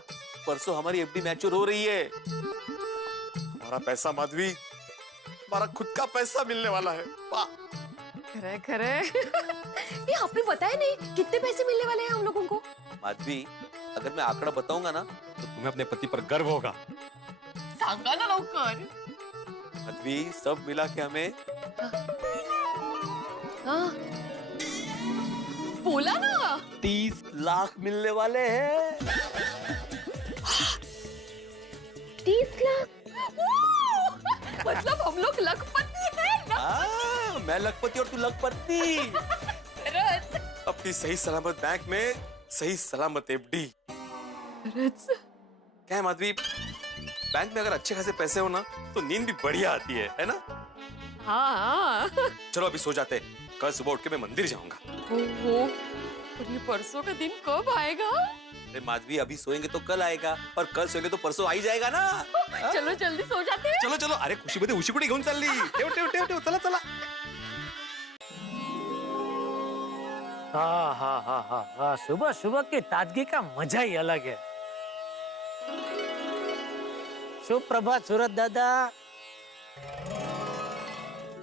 परसों हमारी एफडी मैच्योर हो रही है। हमारा पैसा माधवी, हमारा खुद का पैसा मिलने वाला है। वाह, खरे खरे। ये आपने बताया नहीं कितने पैसे मिलने वाले हैं हम लोगों को। माधवी, अगर मैं आंकड़ा बताऊंगा ना तो तुम्हें अपने पति पर गर्व होगा। सांगा ना लवकर। माधवी, सब मिला के हमें हाँ, बोला ना 30 लाख मिलने वाले हैं। 30 लाख। मतलब हम लोग लखपति हैं ना? मैं लखपति और तू लखपति। अपनी सही सलामत बैंक में सही सलामत एफडी। क्या है माधवी, बैंक में अगर अच्छे खासे पैसे हो ना तो नींद भी बढ़िया आती है ना? हाँ। चलो अभी सो जाते, कल सुबह उठ के मैं मंदिर जाऊंगा। और ये परसों का दिन कब आएगा? अरे माधवी, अभी सोएंगे तो कल आएगा, और कल सोएंगे तो परसों आ ही जाएगा ना। चलो जल्दी सो जाते हैं। चलो चलो, अरे खुशी मध्ये उशी कुठे घेऊन चालली? ठेव ठेव ठेव ठेव, चला चला। हाँ हाँ हाँ हाँ हाँ, सुबह सुबह की ताजगी का मजा ही अलग है। सुप्रभात सूरत दादा।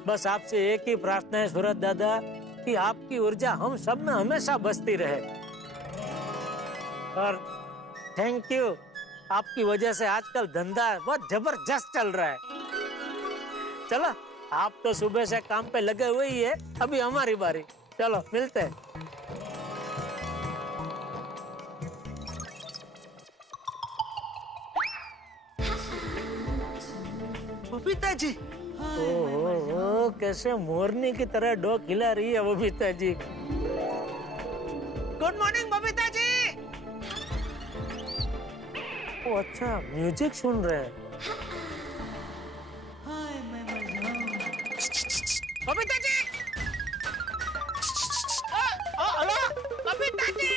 बस आपसे एक ही प्रार्थना है सूरत दादा, कि आपकी ऊर्जा हम सब में हमेशा बसती रहे। और थैंक यू, आपकी वजह से आजकल धंधा बहुत जबरदस्त चल रहा है। चलो, आप तो सुबह से काम पे लगे हुए ही है, अभी हमारी बारी। चलो मिलते हैं। बबीता जी, ओहो, कैसे मोरनी की तरह डोक हिला रही है बबीता जी। Good morning Babita ji. ओ अच्छा, म्यूजिक सुन रहे हैं। Babita ji, hello Babita ji.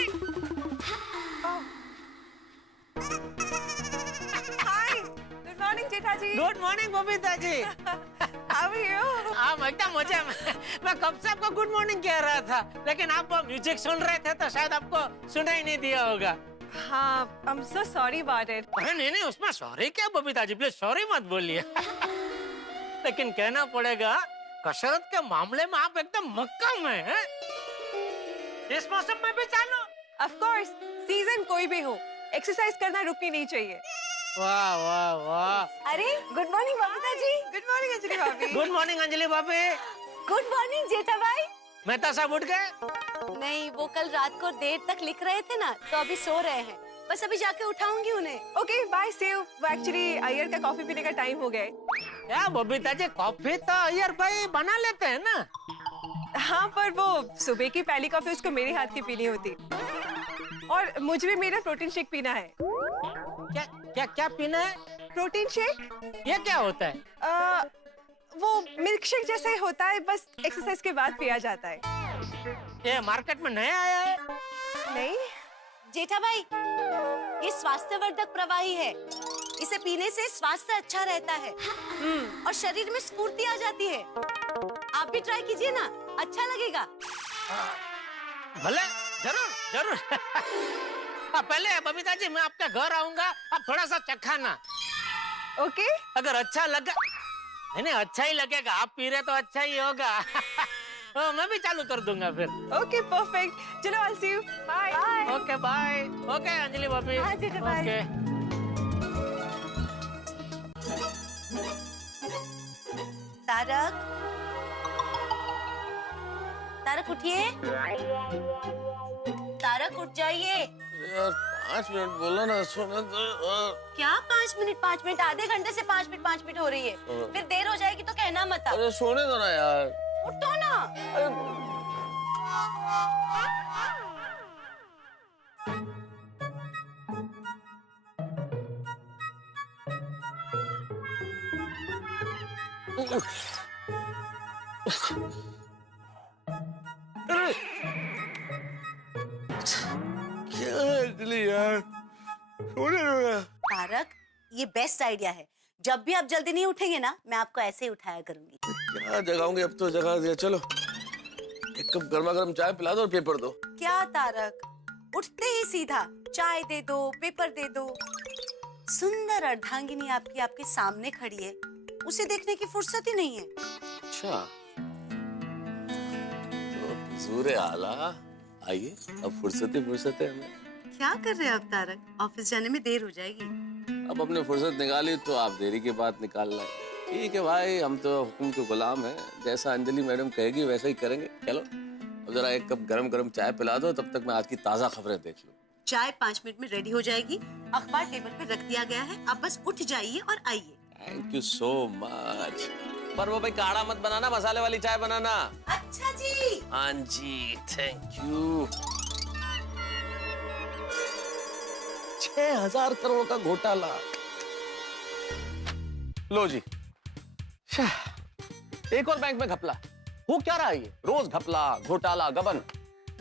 Hi, good morning Jetha ji. Good morning Babita ji. How are you? आप एकदम मजे में। मैं कब से आपको गुड मॉर्निंग कह रहा था, लेकिन आप म्यूजिक सुन रहे थे तो शायद आपको सुना ही नहीं दिया होगा। हाँ, I'm so sorry about it. अरे नहीं नहीं, उसमें सॉरी क्या बबीता जी, प्लीज सॉरी मत बोलिए। लेकिन कहना पड़ेगा, कसरत के मामले में आप एकदम मक्कम हैं। इस मौसम में भी चालू। Of course, सीजन कोई भी हो, एक्सरसाइज करना रुकनी नहीं चाहिए। वाह वाह वाह। अरे good morning Babita ji. Good morning Anjali भाभी। गुड मॉर्निंग अंजलि भाभी। गुड मॉर्निंग जेठा भाई। मेहता साहब उठ गए? नहीं, वो कल रात को देर तक लिख रहे थे ना, तो अभी सो रहे हैं। बस अभी जाके उठाऊंगी उन्हें। Okay bye see you. वो एक्चुअली अय्यर का कॉफी पीने का टाइम हो गया है। क्या बबीता जी, कॉफी तो अय्यर भाई बना लेते हैं ना। हाँ, पर वो सुबह की पहली कॉफी उसको मेरे हाथ की पीनी होती, और मुझे भी मेरा प्रोटीन शेक पीना है। क्या क्या क्या पीना है? Protein shake. ये क्या होता है? वो मिल्क शेक जैसा ही होता है, बस एक्सरसाइज के बाद पिया जाता है। ये मार्केट में नया आया है? नहीं जेठा भाई, ये स्वास्थ्यवर्धक प्रवाही है। इसे पीने से स्वास्थ्य अच्छा रहता है और शरीर में स्फूर्ति आ जाती है। आप भी ट्राई कीजिए ना, अच्छा लगेगा। भले, जरूर जरूर। पहले बबीता जी मैं आपके घर आऊंगा, आप थोड़ा सा चखाना। ओके। अगर अच्छा लगा, नहीं अच्छा ही लगेगा। आप पी रहे तो अच्छा ही होगा। मैं भी चालू कर दूंगा फिर। Okay perfect. चलो I see you. Bye. Okay bye. Okay Anjali भाभी। ओके। तारक, तारक उठिए। तारक उठ जाइए। यार 5 मिनट बोला ना, सोने दो। क्या 5 मिनट? आधे घंटे से 5 मिनट हो रही है। फिर देर हो जाएगी तो कहना मत। अरे सोने दो ना यार। उठो ना। यार तारक, ये बेस्ट आइडिया है। जब भी आप जल्दी नहीं उठेंगे ना, मैं आपको ऐसे ही उठाया करूंगी। क्या जगाऊंगी, अब तो जगा दिया। चलो एक कप गर्मा गर्म चाय पिला दो और पेपर दो। क्या तारक, उठते ही सीधा चाय दे दो, पेपर दे दो। सुंदर अर्धांगिनी आपकी आपके सामने खड़ी है, उसे देखने की फुर्सत ही नहीं है। अच्छा तो हुजूर आला, आइए, अब फुर्सत है हमें। क्या कर रहे हैं आप तारक? ऑफिस जाने में देर हो जाएगी। अब अपने फुर्सत निकाली तो आप देरी के बाद निकाल लाए। ठीक है भाई, हम तो हुक्म के गुलाम हैं। जैसा अंजलि मैडम कहेगी वैसा ही करेंगे। चलो अब जरा एक कप गरम गरम चाय पिला दो, तब तक मैं आज की ताजा खबरें देख लूं। चाय 5 मिनट में रेडी हो जाएगी। अखबार टेबल पे रख दिया गया है, आप बस उठ जाइए और आइए। Thank you so much. पर वो भाई काढ़ा मत बनाना, मसाले वाली चाय बनाना। अच्छा जी। हाँ जी, थैंक यू। 6,000 करोड़ का घोटाला। लो जी, एक और बैंक में घपला। हो क्या रहा है ये? रोज घपला, घोटाला, गबन।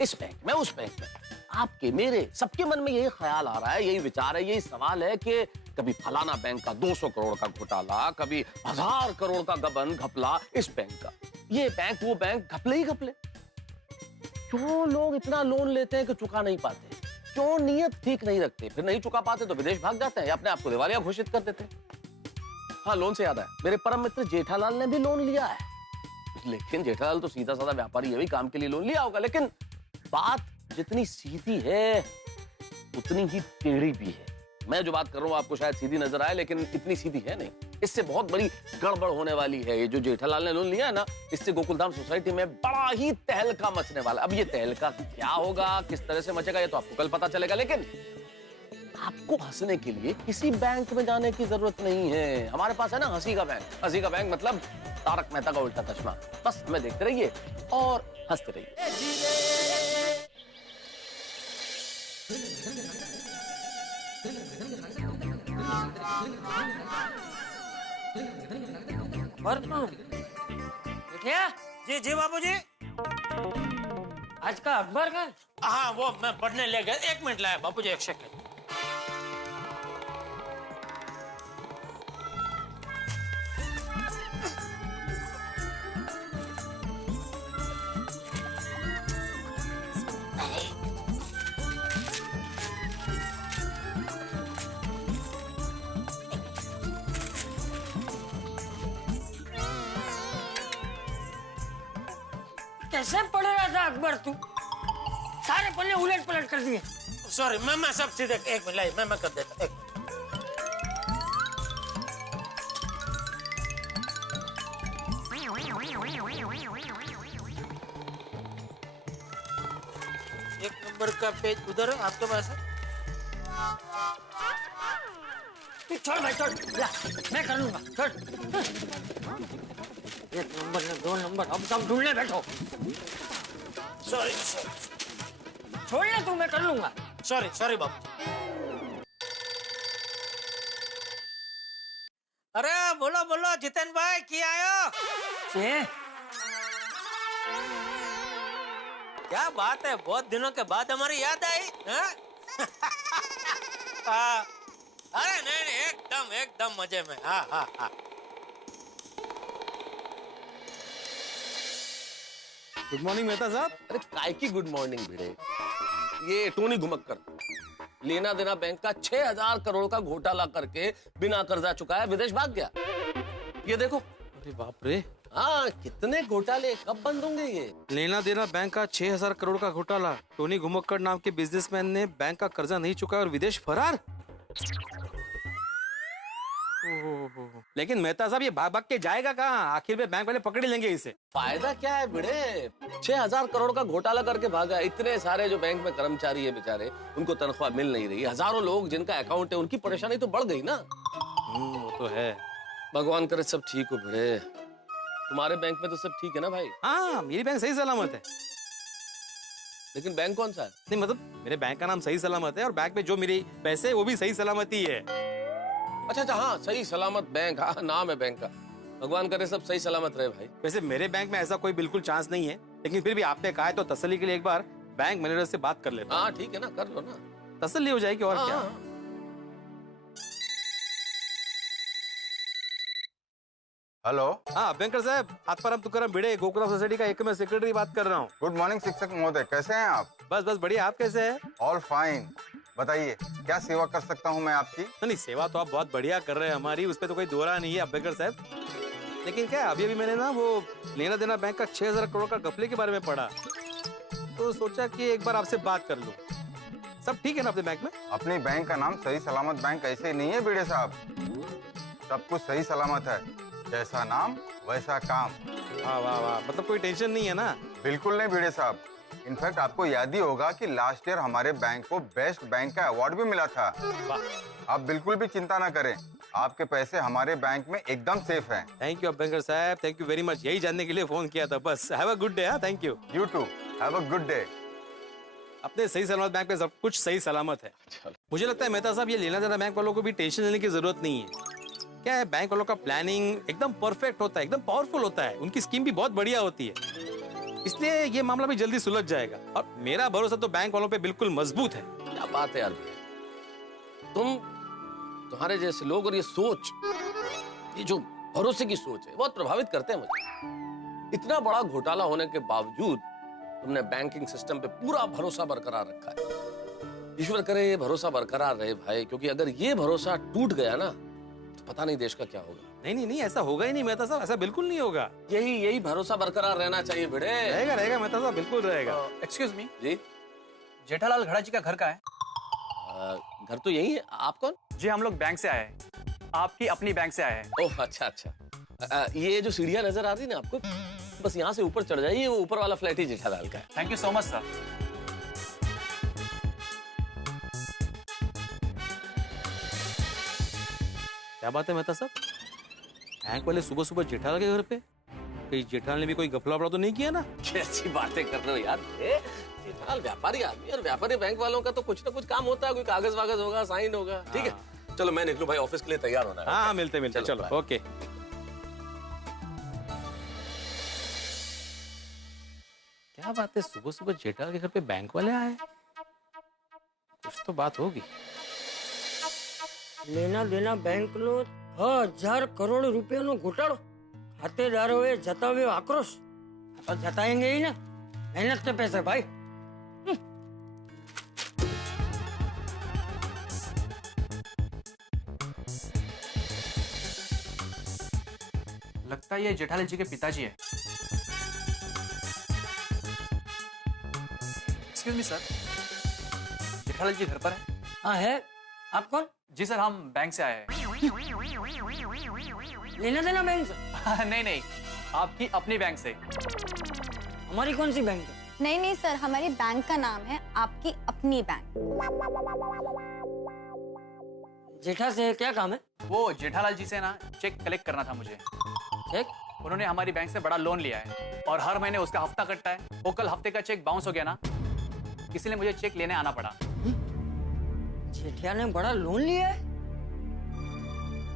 इस बैंक में, उस बैंक में। आपके, मेरे, सबके मन में यही ख्याल आ रहा है, यही विचार है, यही सवाल है कि कभी फलाना बैंक का 200 करोड़ का घोटाला, कभी 1000 करोड़ का गबन घपला इस बैंक का। ये बैंक वो बैंक, घपले ही घपले। क्यों लोग इतना लोन लेते हैं कि चुका नहीं पाते? क्यों नीयत ठीक नहीं रखते? फिर नहीं चुका पाते तो विदेश भाग जाते हैं या अपने आप को दिवालिया घोषित कर देते हैं। हाँ, लोन से याद है, मेरे परम मित्र जेठालाल ने भी लोन लिया है। लेकिन जेठालाल तो सीधा साधा व्यापारी है, भी काम के लिए लोन लिया होगा। लेकिन बात जितनी सीधी है उतनी ही टेढ़ी भी है। मैं जो बात कर रहा हूँ आपको शायद सीधी नजर आए, लेकिन इतनी सीधी है नहीं। इससे बहुत बड़ी गड़बड़ होने वाली है। ये जो जेठालाल ने लोन लिया है ना, इससे गोकुलधाम सोसाइटी में बड़ा ही तहलका मचने वाला। अब ये तहलका क्या होगा, किस तरह से मचेगा, ये तो आपको कल पता चलेगा। लेकिन आपको हंसने के लिए किसी बैंक में जाने की जरूरत नहीं है। हमारे पास है ना हंसी का बैंक। हंसी का बैंक मतलब तारक मेहता का उल्टा चश्मा। बस हमें देखते रहिए और हंसते रहिए। जी जी बाबूजी। आज का अखबार का? हाँ, वो मैं पढ़ने ले गया। 1 मिनट लाया बाबूजी, 1 सेकंड। कैसे पढ़ रहा था अकबर तू? सारे पन्ने उलट पलट कर दिए। सॉरी मैं सब सीधे एक मिनट मैं कर देता एक नंबर का पेज उधर है आपके पास है? छोड़ भाई छोड़, मैं कर लूंगा, छोड़। 1 नंबर ने 2 नंबर, अब सब ढूंढने बैठो। सॉरी छोड़ ले तू, मैं कर लूंगा। सॉरी बाबू। अरे बोलो जितेन भाई की आयो? क्या बात है, बहुत दिनों के बाद हमारी याद आई हाँ? अरे नहीं एकदम मजे में हाँ। गुड मॉर्निंग मेहता साहब। अरे काय की गुड मॉर्निंग भिड़े, ये टोनी घुमक्कर लेना देना बैंक का 6000 करोड़ का घोटाला करके बिना कर्जा चुकाया विदेश भाग गया। ये देखो। अरे बाप रे, हाँ कितने घोटाले कब बंद होंगे ये? लेना देना बैंक का 6000 करोड़ का घोटाला, टोनी घुमक्कर नाम के बिजनेसमैन ने बैंक का कर्जा नहीं चुकाया और विदेश फरार। लेकिन मेहता साहब ये भाग भाग के जाएगा कहाँ? आखिर में बैंक वाले पकड़ ही लेंगे इसे। फायदा क्या है भिड़े, 6000 करोड़ का घोटाला करके भागा। इतने सारे जो बैंक में कर्मचारी है बेचारे, उनको तनख्वाह मिल नहीं रही। हजारों लोग जिनका अकाउंट है, उनकी परेशानी तो बढ़ गई ना। वो तो है। भगवान करे सब ठीक हो भिड़े। तुम्हारे बैंक में तो सब ठीक है ना भाई? हाँ मेरी बैंक सही सलामत है। लेकिन बैंक कौन सा है? नहीं मतलब मेरे बैंक का नाम सही सलामत है और बैंक में जो मेरे पैसे वो भी सही सलामत ही है। अच्छा हाँ, सही सलामत बैंक, हाँ नाम है बैंक का। भगवान करे सब सही सलामत रहे भाई। वैसे मेरे बैंक में ऐसा कोई बिल्कुल चांस नहीं है, लेकिन फिर भी आपने कहा है तो तसल्ली के लिए एक बार बैंक मैनेजर से बात कर लेता हूं। हाँ ठीक है ना, कर लो ना, तसल्ली हो जाएगी और हाँ, क्या। हेलो। हाँ बैंकर साहब, आत्माराम तुकाराम भिड़े, गोकुला सोसाइटी का एक मैं सेक्रेटरी बात कर रहा हूँ। गुड मॉर्निंग शिक्षक महोदय, कैसे हैं आप? बस बढ़िया, आप कैसे हैं? All fine. बताइए क्या सेवा कर सकता हूँ मैं आपकी? नहीं सेवा तो आप बहुत बढ़िया कर रहे हैं हमारी, उस पर तो कोई दोहरा नहीं है बैंकर साहब। लेकिन क्या अभी मैंने ना वो लेना देना बैंक का 6000 करोड़ का घपले के बारे में पढ़ा, तो सोचा कि एक बार आपसे बात कर लूं। सब ठीक है ना अपने बैंक में? अपनी बैंक का नाम सही सलामत बैंक ऐसे नहीं है भिड़े साहब, सब कुछ सही सलामत है। जैसा नाम वैसा काम। वाह वाह वाह, मतलब कोई टेंशन नहीं है ना? बिल्कुल नहीं भिड़े साहब। इनफैक्ट आपको याद ही होगा कि लास्ट ईयर हमारे बैंक को बेस्ट बैंक का अवार्ड भी मिला था। आप बिल्कुल भी चिंता ना करें, आपके पैसे हमारे बैंक में एकदम सेफ हैं। थैंक यू बैंकर साहब, थैंक यू वेरी मच। यही जानने के लिए फोन किया था बस। Have a good day. हाँ thank you. You too have a good day. अपने सही सलामत बैंक पे सब कुछ सही सलामत है। मुझे लगता है मेहता साहब ये लेना देना बैंक वालों को भी टेंशन लेने की जरूरत नहीं है। क्या है, बैंक वालों का प्लानिंग एकदम परफेक्ट होता है, एकदम पावरफुल होता है, उनकी स्कीम भी बहुत बढ़िया होती है, इसलिए ये मामला भी जल्दी सुलझ जाएगा। और मेरा भरोसा तो बैंक वालों पे बिल्कुल मजबूत है। क्या बात है यार, तुम्हारे जैसे लोग और ये सोच, ये जो भरोसे की सोच है, बहुत प्रभावित करते हैं मुझे। इतना बड़ा घोटाला होने के बावजूद तुमने बैंकिंग सिस्टम पे पूरा भरोसा बरकरार रखा है। ईश्वर करे ये भरोसा बरकरार रहे भाई, क्योंकि अगर ये भरोसा टूट गया ना तो पता नहीं देश का क्या होगा। नहीं ऐसा होगा ही नहीं मेहता साहब, ऐसा बिल्कुल नहीं होगा। यही भरोसा बरकरार रहना चाहिए भिड़े। रहेगा मेहता साहब, बिल्कुल रहेगा। एक्सक्यूज मी जी, जेठालाल घड़ा जी का घर कहाँ है? घर तो यही है। आप कौन? जी हम लोग बैंक से आए हैं, आपकी अपनी बैंक से आए हैं। ओह अच्छा। ये जो सीढ़ियां नजर आ रही है ना आपको, बस यहाँ से ऊपर चढ़ जाइए, वो ऊपर वाला फ्लैट ही जेठालाल का है। Thank you so much sir. क्या बात है मेहता साहब, बैंक वाले सुबह सुबह जेठालाल के घर पे? कहीं जेठालाल ने भी कोई घपला वपला तो नहीं किया ना? कैसी बातें कर रहे हो यार। जेठालाल व्यापारी आदमी, और व्यापारी बैंक वालों का तो कुछ ना कुछ काम होता है, कोई कागज वागज होगा, साइन होगा। ठीक है चलो मैं निकलूं भाई, ऑफिस के लिए तैयार होना है। हाँ मिलते चलो ओके। क्या बात है, सुबह सुबह जेठालाल के घर पे बैंक वाले आए? कुछ तो बात होगी। લેના દેના બેંક નો 1000 કરોડ રૂપિયાનો ઘોટાળો, ખાતેદારોએ જતાવ્યો આક્રોશ। તો જતાएंगे ही ना, मेहनत के पैसे भाई। लगता है ये जेठालाल जी के पिताजी है। एक्सक्यूज मी सर, जेठालाल जी घर पर है? हाँ है। आप कौन? जी सर, हम बैंक से आए हैं। लेना देना बैंक से? नहीं नहीं, आपकी अपनी बैंक से। हमारी कौन सी बैंक है? नहीं नहीं सर, हमारी बैंक का नाम है आपकी अपनी बैंक। जेठा से क्या काम है? वो जेठालाल जी से ना चेक कलेक्ट करना था मुझे। चेक? उन्होंने हमारी बैंक से बड़ा लोन लिया है और हर महीने उसका हफ्ता कटता है। वो कल हफ्ते का चेक बाउंस हो गया ना, इसीलिए मुझे चेक लेने आना पड़ा। जेठिया ने बड़ा लोन लिया है?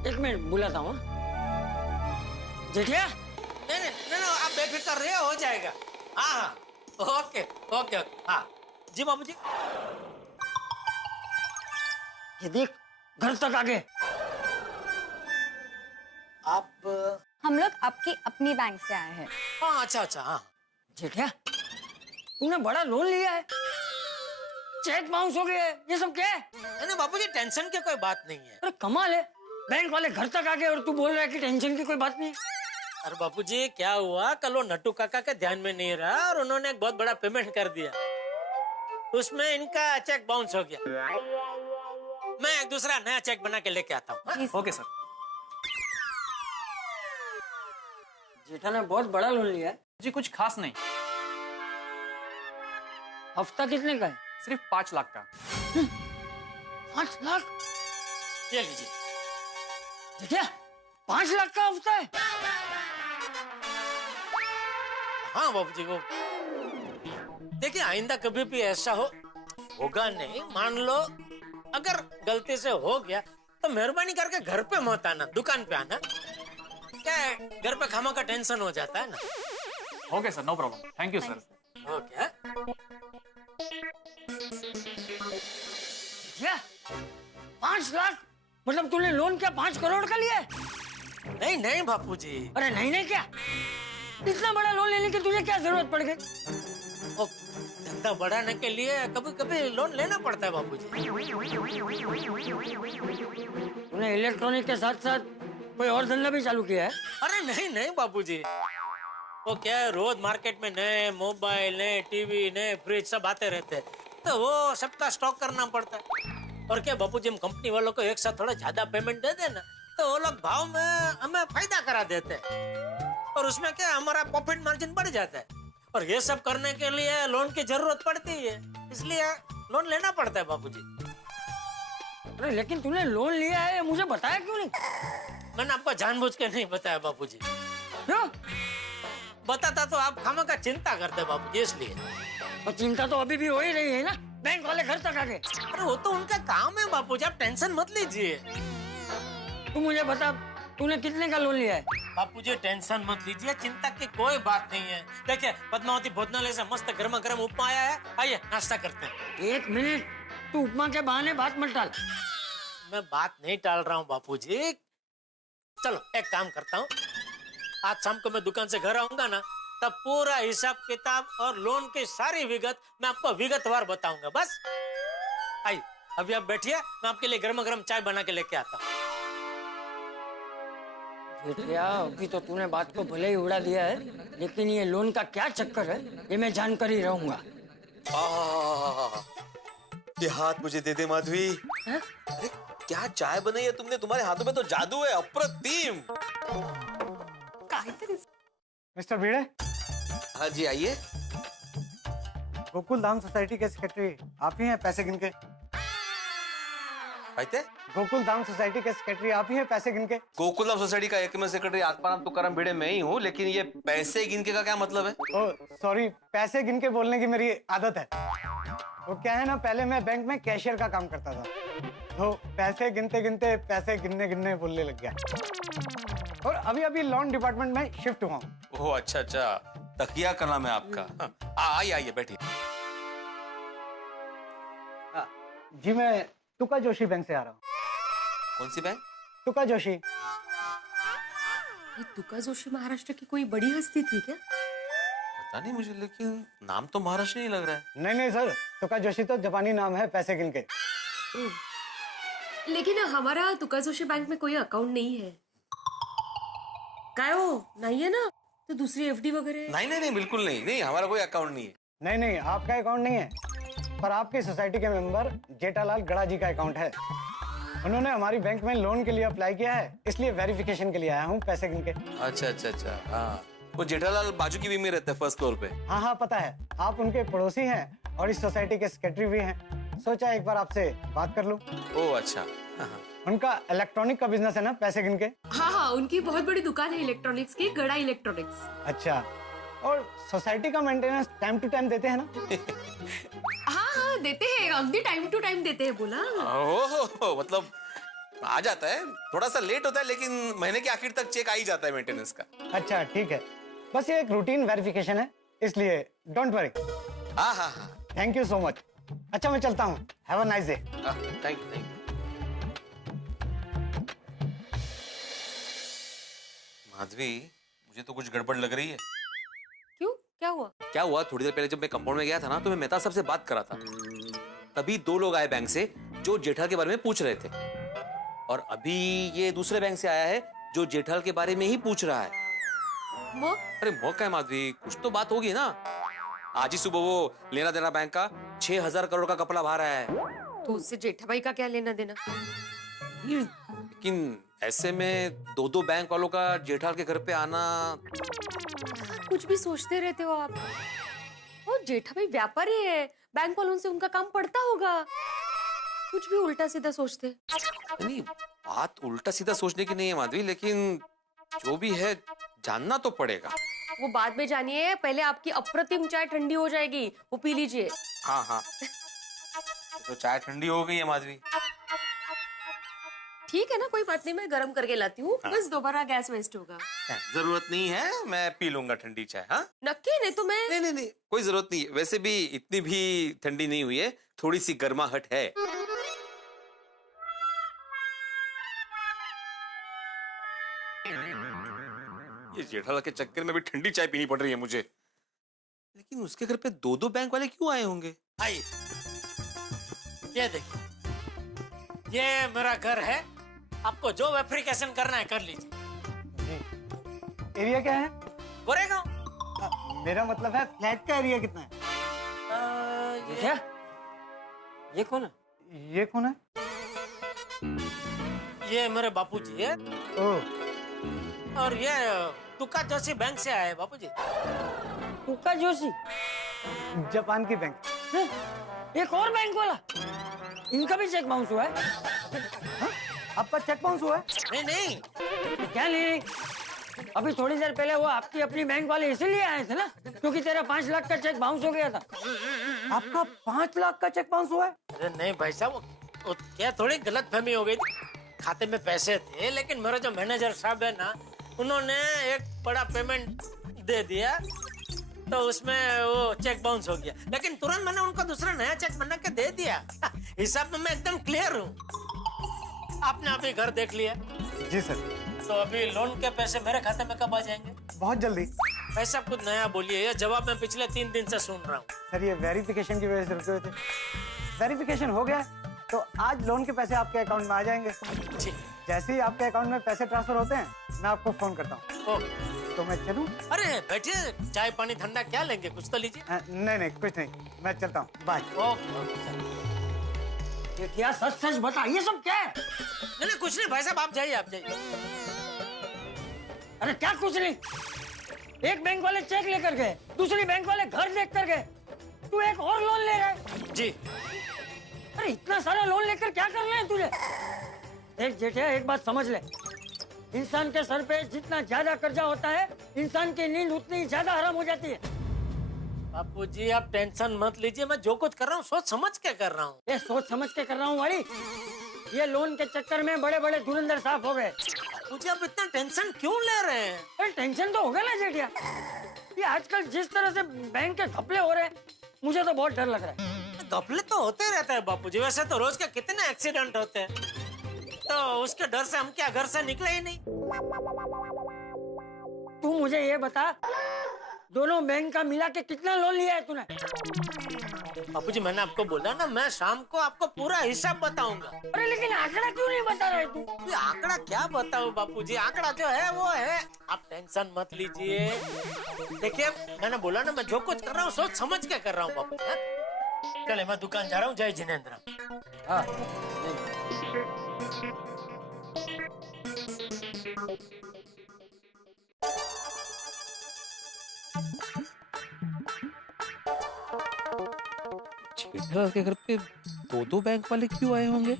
एक मिनट बुलाता हूँ। जेठिया? नहीं, आप बेफिक्र रहिए, हो जाएगा। हाँ, ओके। हाँ जी बाबू जी। ये देख, घर तक आ गए। आप? हम लोग आपकी अपनी बैंक से आए हैं। हाँ, अच्छा, हाँ। जेठिया, तूने बड़ा लोन लिया है, चेक बाउंस हो गया है, ये सब क्या है? नहीं बाबूजी, टेंशन की कोई बात नहीं है। अरे कमाल है, बैंक वाले घर तक आ गए और तू बोल रहा है कि टेंशन की कोई बात नहीं है। अरे बाबूजी, क्या हुआ, कल वो नट्टू काका के ध्यान में नहीं रहा और उन्होंने एक बहुत बड़ा पेमेंट कर दिया, उसमें इनका चेक बाउंस हो गया। मैं एक दूसरा नया चेक बना के लेके आता हूँ। Okay sir. जेठा ने बहुत बड़ा लोन लिया है। जी कुछ खास नहीं। हफ्ता कितने का है? सिर्फ 5 लाख का। 5 लाख? ये लीजिए। जेठिया, 5 लाख का हफ्ता है? हाँ बाबूजी, वो देखिए, आइंदा कभी भी ऐसा होगा नहीं। मान लो अगर गलती से हो गया तो मेहरबानी करके घर पे मत आना, दुकान पे आना। क्या है, घर पे खामा का टेंशन हो जाता है ना। Okay sir, no problem. Thank you sir. Okay. क्या 5 लाख? मतलब तूने लोन क्या 5 करोड़ का लिया है? नहीं बापूजी। अरे नहीं क्या, इतना बड़ा लोन लेने की तुझे क्या जरूरत पड़ गई? धंधा बढ़ाने के लिए कभी कभी लोन लेना पड़ता है बापूजी। तूने इलेक्ट्रॉनिक के साथ साथ कोई और धंधा भी चालू किया है? अरे नहीं बापूजी, वो क्या है, रोज मार्केट में नए मोबाइल, नए टीवी, नए फ्रिज सब आते रहते हैं, तो वो सबका स्टॉक करना पड़ता है। और क्या बापूजी, हम कंपनी वालों को एक साथ थोड़ा ज्यादा पेमेंट दे देना तो वो लोग भाव में हमें फायदा करा देते हैं और उसमें क्या हमारा प्रॉफिट मार्जिन बढ़ जाता है। और ये सब करने के लिए लोन की जरूरत पड़ती है, इसलिए लोन लेना पड़ता है बापूजी। अरे लेकिन तूने लोन लिया है, मुझे बताया क्यों नहीं? मैंने आपको जानबूझ के नहीं बताया बापूजी। क्यों? बताता तो आप खामा का चिंता करते बापूजी, इसलिए। और चिंता तो अभी भी हो ही रही है ना, बैंक वाले घर तक आ गए। अरे वो तो उनका काम है बापूजी, आप टेंशन मत लीजिए। तू मुझे बता, तूने कितने का लोन लिया है? बापूजी टेंशन मत लीजिए, चिंता की कोई बात नहीं है। देखिए, पद्मावती भोजनालय से मस्त गर्मा गर्म उपमा आया है, आइए नाश्ता करते हैं। 1 मिनट, तू उपमा के बहाने बात मत टाल। मैं बात नहीं टाल रहा हूँ बापूजी। चलो एक काम करता हूँ, आज शाम को मैं दुकान से घर आऊंगा ना, तब पूरा हिसाब किताब और लोन की सारी विगत मैं आपको विगतवार बताऊंगा। बस आइए, अभी आप बैठिए, मैं आपके लिए गर्मा गर्म चाय बना के लेके आता हूँ। जेठिया, अभी तो तूने बात को भले ही उड़ा दिया है, लेकिन ये लोन का क्या चक्कर है ये मैं जानकर ही रहूंगा। ये हाथ मुझे दे दे माधवी। अरे क्या चाय बनाई है तुमने, तुम्हारे हाथों में तो जादू है, अप्रतिम। मिस्टर भिड़े। हाँ जी, आइए। गोकुल धाम सोसाइटी के सेक्रेटरी आप ही हैं, पैसे गिन के? गोकुल धाम सोसाइटी के सेक्रेटरी आप ही हैं, पैसे गिन के? गोकुल धाम सोसाइटी का एकमेव सेक्रेटरी आत्माराम तुकाराम भिड़े मैं ही हूँ, लेकिन ये पैसे गिन के का क्या मतलब है? ओह सॉरी, पैसे गिन के बोलने की मेरी आदत है। वो क्या है ना, पहले मैं बैंक में कैशियर का काम करता था, तो पैसे गिनते गिनते पैसे गिनने गिनने बोलने लग गया। और अभी अभी लोन डिपार्टमेंट में शिफ्ट हुआ हूँ। ओह अच्छा, तकिया का नाम है आपका। आइए बैठिए। जी मैं तुका जोशी बैंक से आ रहा हूँ। कौन सी बैंक? तुका जोशी। ये तुका जोशी महाराष्ट्र की कोई बड़ी हस्ती थी क्या? पता नहीं मुझे, लेकिन नाम तो महाराष्ट्र नहीं लग रहा है। नहीं सर, तुका जोशी तो जापानी नाम है, पैसे गिन के। लेकिन हमारा तुका जोशी बैंक में कोई अकाउंट नहीं है। क्या हो, नहीं है ना? तो दूसरी एफडी वगैरह? नहीं बिल्कुल नहीं, हमारा कोई अकाउंट नहीं है। नहीं आपका अकाउंट नहीं है, पर आपकी सोसाइटी के मेंबर जेठालाल गड़ा जी का अकाउंट है। उन्होंने हमारी बैंक में लोन के लिए अप्लाई किया है, इसलिए वेरिफिकेशन के लिए आया हूँ पैसे गिन के। अच्छा अच्छा अच्छा, हाँ वो जेठालाल बाजू की विंग में रहते हैं, फर्स्ट फ्लोर पे। हाँ हाँ पता है, आप उनके पड़ोसी हैं और इस सोसाइटी के सेक्रेटरी भी हैं। सोचा एक बार आपसे बात कर लूं। ओह अच्छा। उनका इलेक्ट्रॉनिक का बिजनेस है ना, पैसे गिन के। हाँ हाँ, उनकी बहुत बड़ी दुकान है इलेक्ट्रॉनिक्स की, गड़ा इलेक्ट्रॉनिक्स। अच्छा, और सोसाइटी का मेंटेनेंस टाइम टू टाइम देते हैं ना? हाँ हाँ देते हैं, अगदी टाइम टू टाइम देते हैं बोला। ओह मतलब आ जाता है, थोड़ा सा लेट होता है लेकिन महीने के आखिर तक चेक आ ही जाता है मेंटेनेंस का। अच्छा ठीक है, बस ये एक रूटीन वेरिफिकेशन है, इसलिए डोंट वरी। हाँ हाँ हाँ, थैंक यू सो मच। अच्छा मैं चलता हूँ, have a nice day. Thank you thank you. Madhavi, मुझे तो कुछ गड़बड़ लग रही है। क्यों, क्या हुआ? क्या हुआ, थोड़ी देर पहले जब मैं कंपाउंड में गया था ना, तो मैं मेहता साहब से बात कर रहा था। तभी दो लोग आए बैंक से जो जेठाल के बारे में पूछ रहे थे, और अभी ये दूसरे बैंक से आया है जो जेठाल के बारे में ही पूछ रहा है। अरे मौका है माधवी, कुछ तो बात होगी ना। आज ही सुबह वो लेना देना बैंक का 6,000 करोड़ का कपड़ा बाहर आया है। तो उससे जेठा भाई का क्या लेना देना? लेकिन ऐसे में दो बैंक वालों का जेठाल के घर पे आना। कुछ भी सोचते रहते हो आप। और जेठा भाई व्यापारी है, बैंक वालों से उनका काम पड़ता होगा। कुछ भी उल्टा सीधा सोचते। नहीं, बात उल्टा सीधा सोचने की नहीं है माधवी, लेकिन जो भी है जानना तो पड़ेगा। वो बाद में जानिए, पहले आपकी अप्रतिम चाय ठंडी हो जाएगी, वो पी लीजिए। हाँ हाँ, तो चाय ठंडी हो गई है माधवी। ठीक है ना, कोई बात नहीं, मैं गरम करके लाती हूँ। बस दोबारा गैस वेस्ट होगा। जरूरत नहीं है, मैं पी लूंगा ठंडी चाय। हाँ नक्की, नहीं तो मैं नहीं, कोई जरूरत नहीं है। वैसे भी इतनी भी ठंडी नहीं हुई है, थोड़ी सी गर्माहट है। ये जेठालाल के चक्कर में भी ठंडी चाय पीनी पड़ रही है मुझे। लेकिन उसके घर पे दो बैंक वाले क्यों आए होंगे? आइए, ये देखिए, ये मेरा घर है। आपको जो वेरिफिकेशन करना है कर लीजिए। एरिया क्या है? गोरेगांव। मेरा मतलब है फ्लैट का एरिया कितना है? क्या? ये कौन है? ये कौन है? ये मेरे बापूजी है। और ये तुका जोशी बैंक से आए हैं बापूजी। तुका जोशी जापान की बैंक। एक और बैंक वाला, इनका भी चेक बाउंस हुआ है। आपका चेक बाउंस हुआ है? नहीं। क्या नहीं? अभी थोड़ी देर पहले वो आपकी अपनी बैंक वाले इसीलिए आए थे ना, क्योंकि तेरा 5 लाख का चेक बाउंस हो गया था। आपका 5 लाख का चेक बाउंस हुआ है? अरे नहीं भाई साहब, वो क्या थोड़ी गलतफहमी हो गई थी। खाते में पैसे थे, लेकिन मेरा जो मैनेजर साहब है ना, उन्होंने एक बड़ा पेमेंट दे दिया, तो उसमें वो चेक बाउंस हो गया। लेकिन तुरंत मैंने उनको दूसरा नया चेक बना के दे दिया। हिसाब में मैं एकदम क्लियर हूँ। आपने अभी घर देख लिया? जी सर। तो अभी लोन के पैसे मेरे खाते में कब आ जाएंगे? बहुत जल्दी। ऐसा कुछ नया बोलिए, ये जवाब मैं पिछले 3 दिन से सुन रहा हूँ। सर ये वेरिफिकेशन की वजह से रुके हुए थे। वेरिफिकेशन हो गया तो आज लोन के पैसे आपके अकाउंट में आ जाएंगे। जैसे ही आपके अकाउंट में पैसे ट्रांसफर होते हैं, मैं आपको फोन करता हूँ। तो मैं चलूँ? अरे बैठिए, चाय पानी ठंडा क्या लेंगे, कुछ तो लीजिए। नहीं कुछ नहीं, मैं चलता हूँ, बाय। ये क्या, सच बता, ये सब क्या है? नहीं कुछ नहीं भाई साहब, आप जाइए। अरे क्या कुछ नहीं? एक बैंक वाले चेक लेकर गए, दूसरी बैंक वाले घर देख कर गए, तू एक और लोन ले रहा है? जी। अरे इतना सारा लोन लेकर क्या करना है तुझे? एक जेठिया, एक बात समझ ले, इंसान के सर पे जितना ज्यादा कर्जा होता है, इंसान की नींद उतनी ज्यादा हराम हो जाती है। बापूजी आप टेंशन मत लीजिए, मैं जो कुछ कर रहा हूँ सोच समझ के कर रहा हूँ। ये सोच समझ के कर रहा हूँ वाली, ये लोन के चक्कर में बड़े बड़े धुरंधर साफ हो गए। मुझे आप इतना टेंशन क्यों ले रहे हैं? अरे टेंशन तो होगा ना जेठिया, ये आजकल जिस तरह से बैंक के घपले हो रहे हैं, मुझे तो बहुत डर लग रहा है। घपले तो होते रहता है बापूजी, वैसे तो रोज के कितने एक्सीडेंट होते हैं, तो उसके डर से हम क्या घर से निकले ही नहीं। तू मुझे ये बता, दोनों बैंक का मिला के कितना लोन लिया है तूने? बापूजी मैंने आपको बोला ना, मैं शाम को आपको पूरा हिसाब बताऊंगा। अरे लेकिन आंकड़ा क्यों नहीं बता रहे तू? आंकड़ा क्या बताऊं बापूजी, आंकड़ा जो है वो है, आप टेंशन मत लीजिए। देखिए मैंने बोला ना, मैं जो कुछ कर रहा हूँ सोच समझ के कर रहा हूँ बापू। चले मैं दुकान जा रहा हूँ। जय जिनेंद्र। हाँ जेठालाल के घर पे दो बैंक वाले क्यों आए होंगे?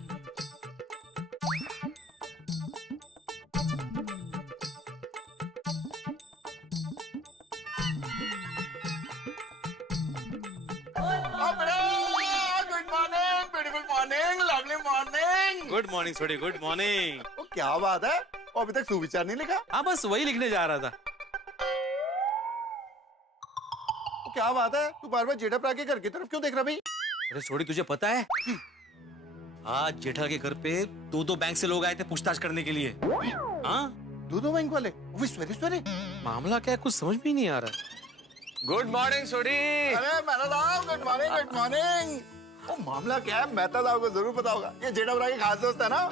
गुड मॉर्निंग छोटी, गुड मॉर्निंग। क्या बात है, वो अभी तक सुविचार नहीं लिखा? हाँ बस वही लिखने जा रहा था। क्या बात है, तू बार बार जेठाप्रा के घर की तरफ क्यों देख रहा भाई? अरे छोटी तुझे पता है आज जेठा के घर पे दो बैंक से लोग आए थे पूछताछ करने के लिए। हाँ दो बैंक वाले? मामला क्या है कुछ समझ भी नहीं आ रहा। गुड मॉर्निंग छोड़ी। अरे मेहता साहब गुड मॉर्निंग, गुड मॉर्निंग। वो मामला क्या है मेहता साहब को जरूर पता होगा, ये जेठाप्रा के खास दोस्त है ना।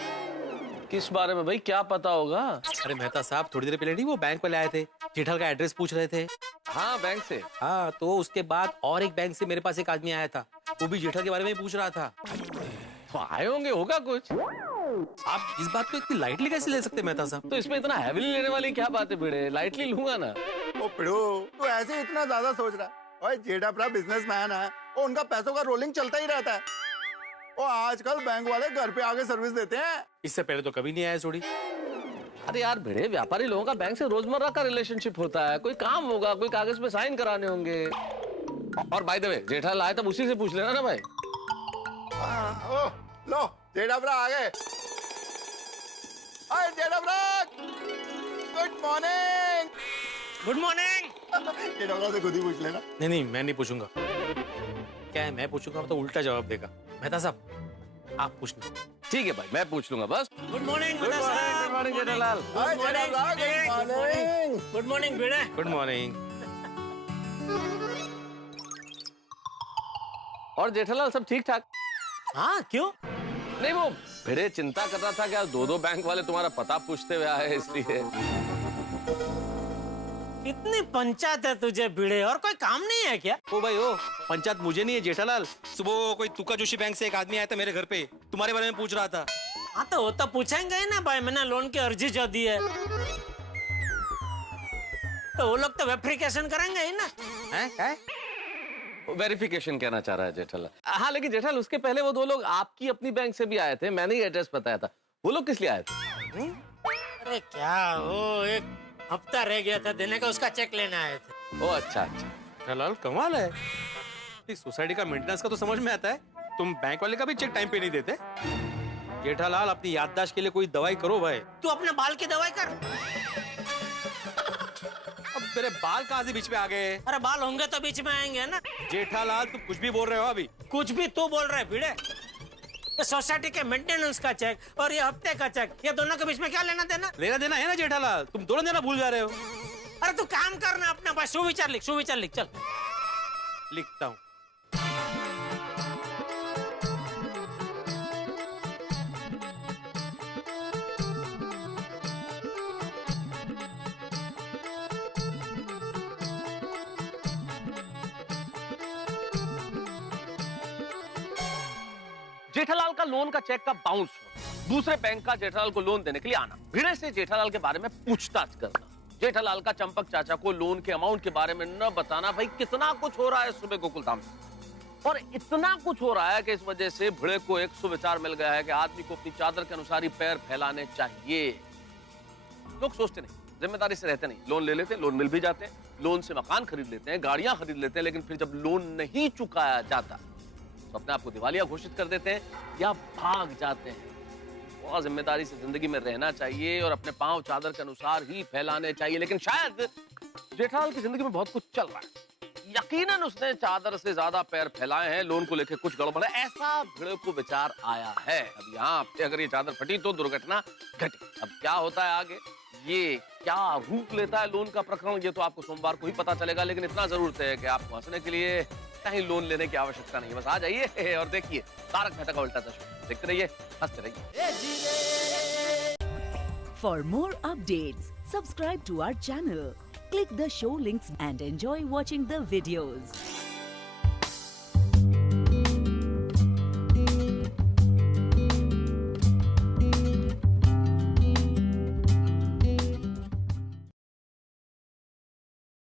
किस बारे में भाई, क्या पता होगा? अरे मेहता साहब थोड़ी देर पहले नहीं वो बैंक वाले आए थे, जेठा का एड्रेस पूछ रहे थे। हाँ बैंक से। हाँ तो उसके बाद और एक बैंक से मेरे पास एक आदमी आया था, वो भी जेठा के बारे में ही पूछ रहा था। तो आए होंगे, होगा कुछ। आप इस बात को इतनी लाइटली कैसे ले सकते मेहता साहब? तो इसमें इतना हैवीली लेने वाली क्या बात है भिड़े, लाइटली लूंगा ना। ओ पिड़ो तू ऐसे इतना ज्यादा सोच रहा है? ओए जेठाप्रा बिजनेसमैन है, और उनका पैसों का रोलिंग चलता ही रहता है। वो आजकल बैंक वाले घर पे आके सर्विस देते हैं। इससे पहले तो कभी नहीं आया जोड़ी। अरे यार भिड़े, व्यापारी लोगों का बैंक से रोजमर्रा का रिलेशनशिप होता है, कोई काम होगा, कोई कागज पे साइन कराने होंगे। और बाय द वे जेठालाल आए तब उसी से पूछ लेना ना भाई। ओ लो जेठाप्रा आ गए। हाय जेठाप्रा, गुड मॉर्निंग। Good morning. जेठाप्रा से खुद ही पूछ लेना। नहीं मैं नहीं पूछूंगा। क्या है मैं पूछूंगा तो उल्टा जवाब देगा। मेहता साहब आप पूछना। ठीक है भाई मैं पूछ लूंगा बस। Good morning good morning Jethalal. Good morning Bhide. Good morning. और जेठालाल सब ठीक ठाक? हाँ क्यों? नहीं वो भिड़े चिंता कर रहा था कि दो बैंक वाले तुम्हारा पता पूछते हुए आए इसलिए। इतनी पंचायत है तुझे भिड़े, और कोई काम नहीं है क्या? ओ भाई ओ, पंचायत मुझे नहीं है जेठालाल। सुबह कोई तुका जोशी बैंक से एक आदमी आया था मेरे घर पे, तुम्हारे बारे में पूछ रहा था। हाँ तो वो तो पूछेंगे ही ना भाई, मैंने लोन की अर्जी जो दी है तो वो लोग तो वेरिफिकेशन करेंगे ही ना। हैं? वेरिफिकेशन कहना चाह रहा है जेठालाल। हाँ लेकिन जेठालाल उसके पहले वो दो लोग आपकी अपनी बैंक से भी आए थे, मैंने ही एड्रेस बताया था। वो लोग किस लिए आए थे? अरे क्या वो एक हफ्ता रह गया था देने का, उसका चेक लेने आए थे। ओ अच्छा। जेठालाल कमाल है, इस सोसाइटी का मेंटेनेंस का तो समझ में आता है, तुम बैंक वाले का भी चेक टाइम पे नहीं देते। जेठालाल अपनी याददाश्त के लिए कोई दवाई करो भाई। तू अपने बाल की दवाई कर। अब मेरे बाल कहाँ से बीच में आ गए? अरे बाल होंगे तो बीच में आएंगे ना। जेठालाल तुम कुछ भी बोल रहे हो अभी। कुछ भी तू बोल रहा है भिड़े। सोसाइटी के मेंटेनेंस का चेक और ये हफ्ते का चेक, ये दोनों के बीच में क्या लेना देना? लेना देना है ना जेठालाल, तुम दोनों देना भूल जा रहे हो। अरे तू काम करना अपना भाई, सुविचार लिख चल। लिखता हूँ। जेठालाल का लोन का चेक का बाउंस, दूसरे बैंक का जेठालाल को लोन देने के लिए आना, भिड़े से जेठालाल के बारे में पूछताछ करना, जेठालाल का चंपक चाचा को लोन के अमाउंट के बारे में न बताना। भाई कितना कुछ हो रहा है सुबह गोकुलधाम में, और इतना कुछ हो रहा है कि इस वजह से भिड़े को एक सुविचार मिल गया है कि आदमी को अपनी चादर के अनुसार ही पैर फैलाने चाहिए। लोग सोचते नहीं, जिम्मेदारी से रहते नहीं, लोन ले लेते हैं, लोन मिल भी जाते हैं, लोन से मकान खरीद लेते हैं, गाड़ियां खरीद लेते हैं, लेकिन फिर जब लोन नहीं चुकाया जाता तो अपने आप को दिवालिया घोषित कर देते हैं या भाग जाते हैं। बहुत जिम्मेदारी से जिंदगी में रहना चाहिए और अपने पांव चादर के अनुसार ही फैलाने चाहिए। लेकिन शायद जेठालाल की जिंदगी में बहुत कुछ चल रहा है, यकीनन उसने चादर से ज्यादा पैर फैलाए हैं, लोन को लेकर कुछ गड़बड़ है, ऐसा भिड़े को विचार आया है। अब यहाँ पे अगर ये चादर फटी तो दुर्घटना घटी। अब क्या होता है आगे, ये क्या रूप लेता है लोन का प्रकरण, ये तो आपको सोमवार को ही पता चलेगा। लेकिन इतना जरूर है कि आपको हंसने के लिए कहीं लोन लेने की आवश्यकता नहीं, बस आ जाइए और देखिए तारक मेहता का उल्टा चश्मा, देखते रहिए, हंसते रहिए। For more updates, subscribe to our channel, click the show links and enjoy watching the videos.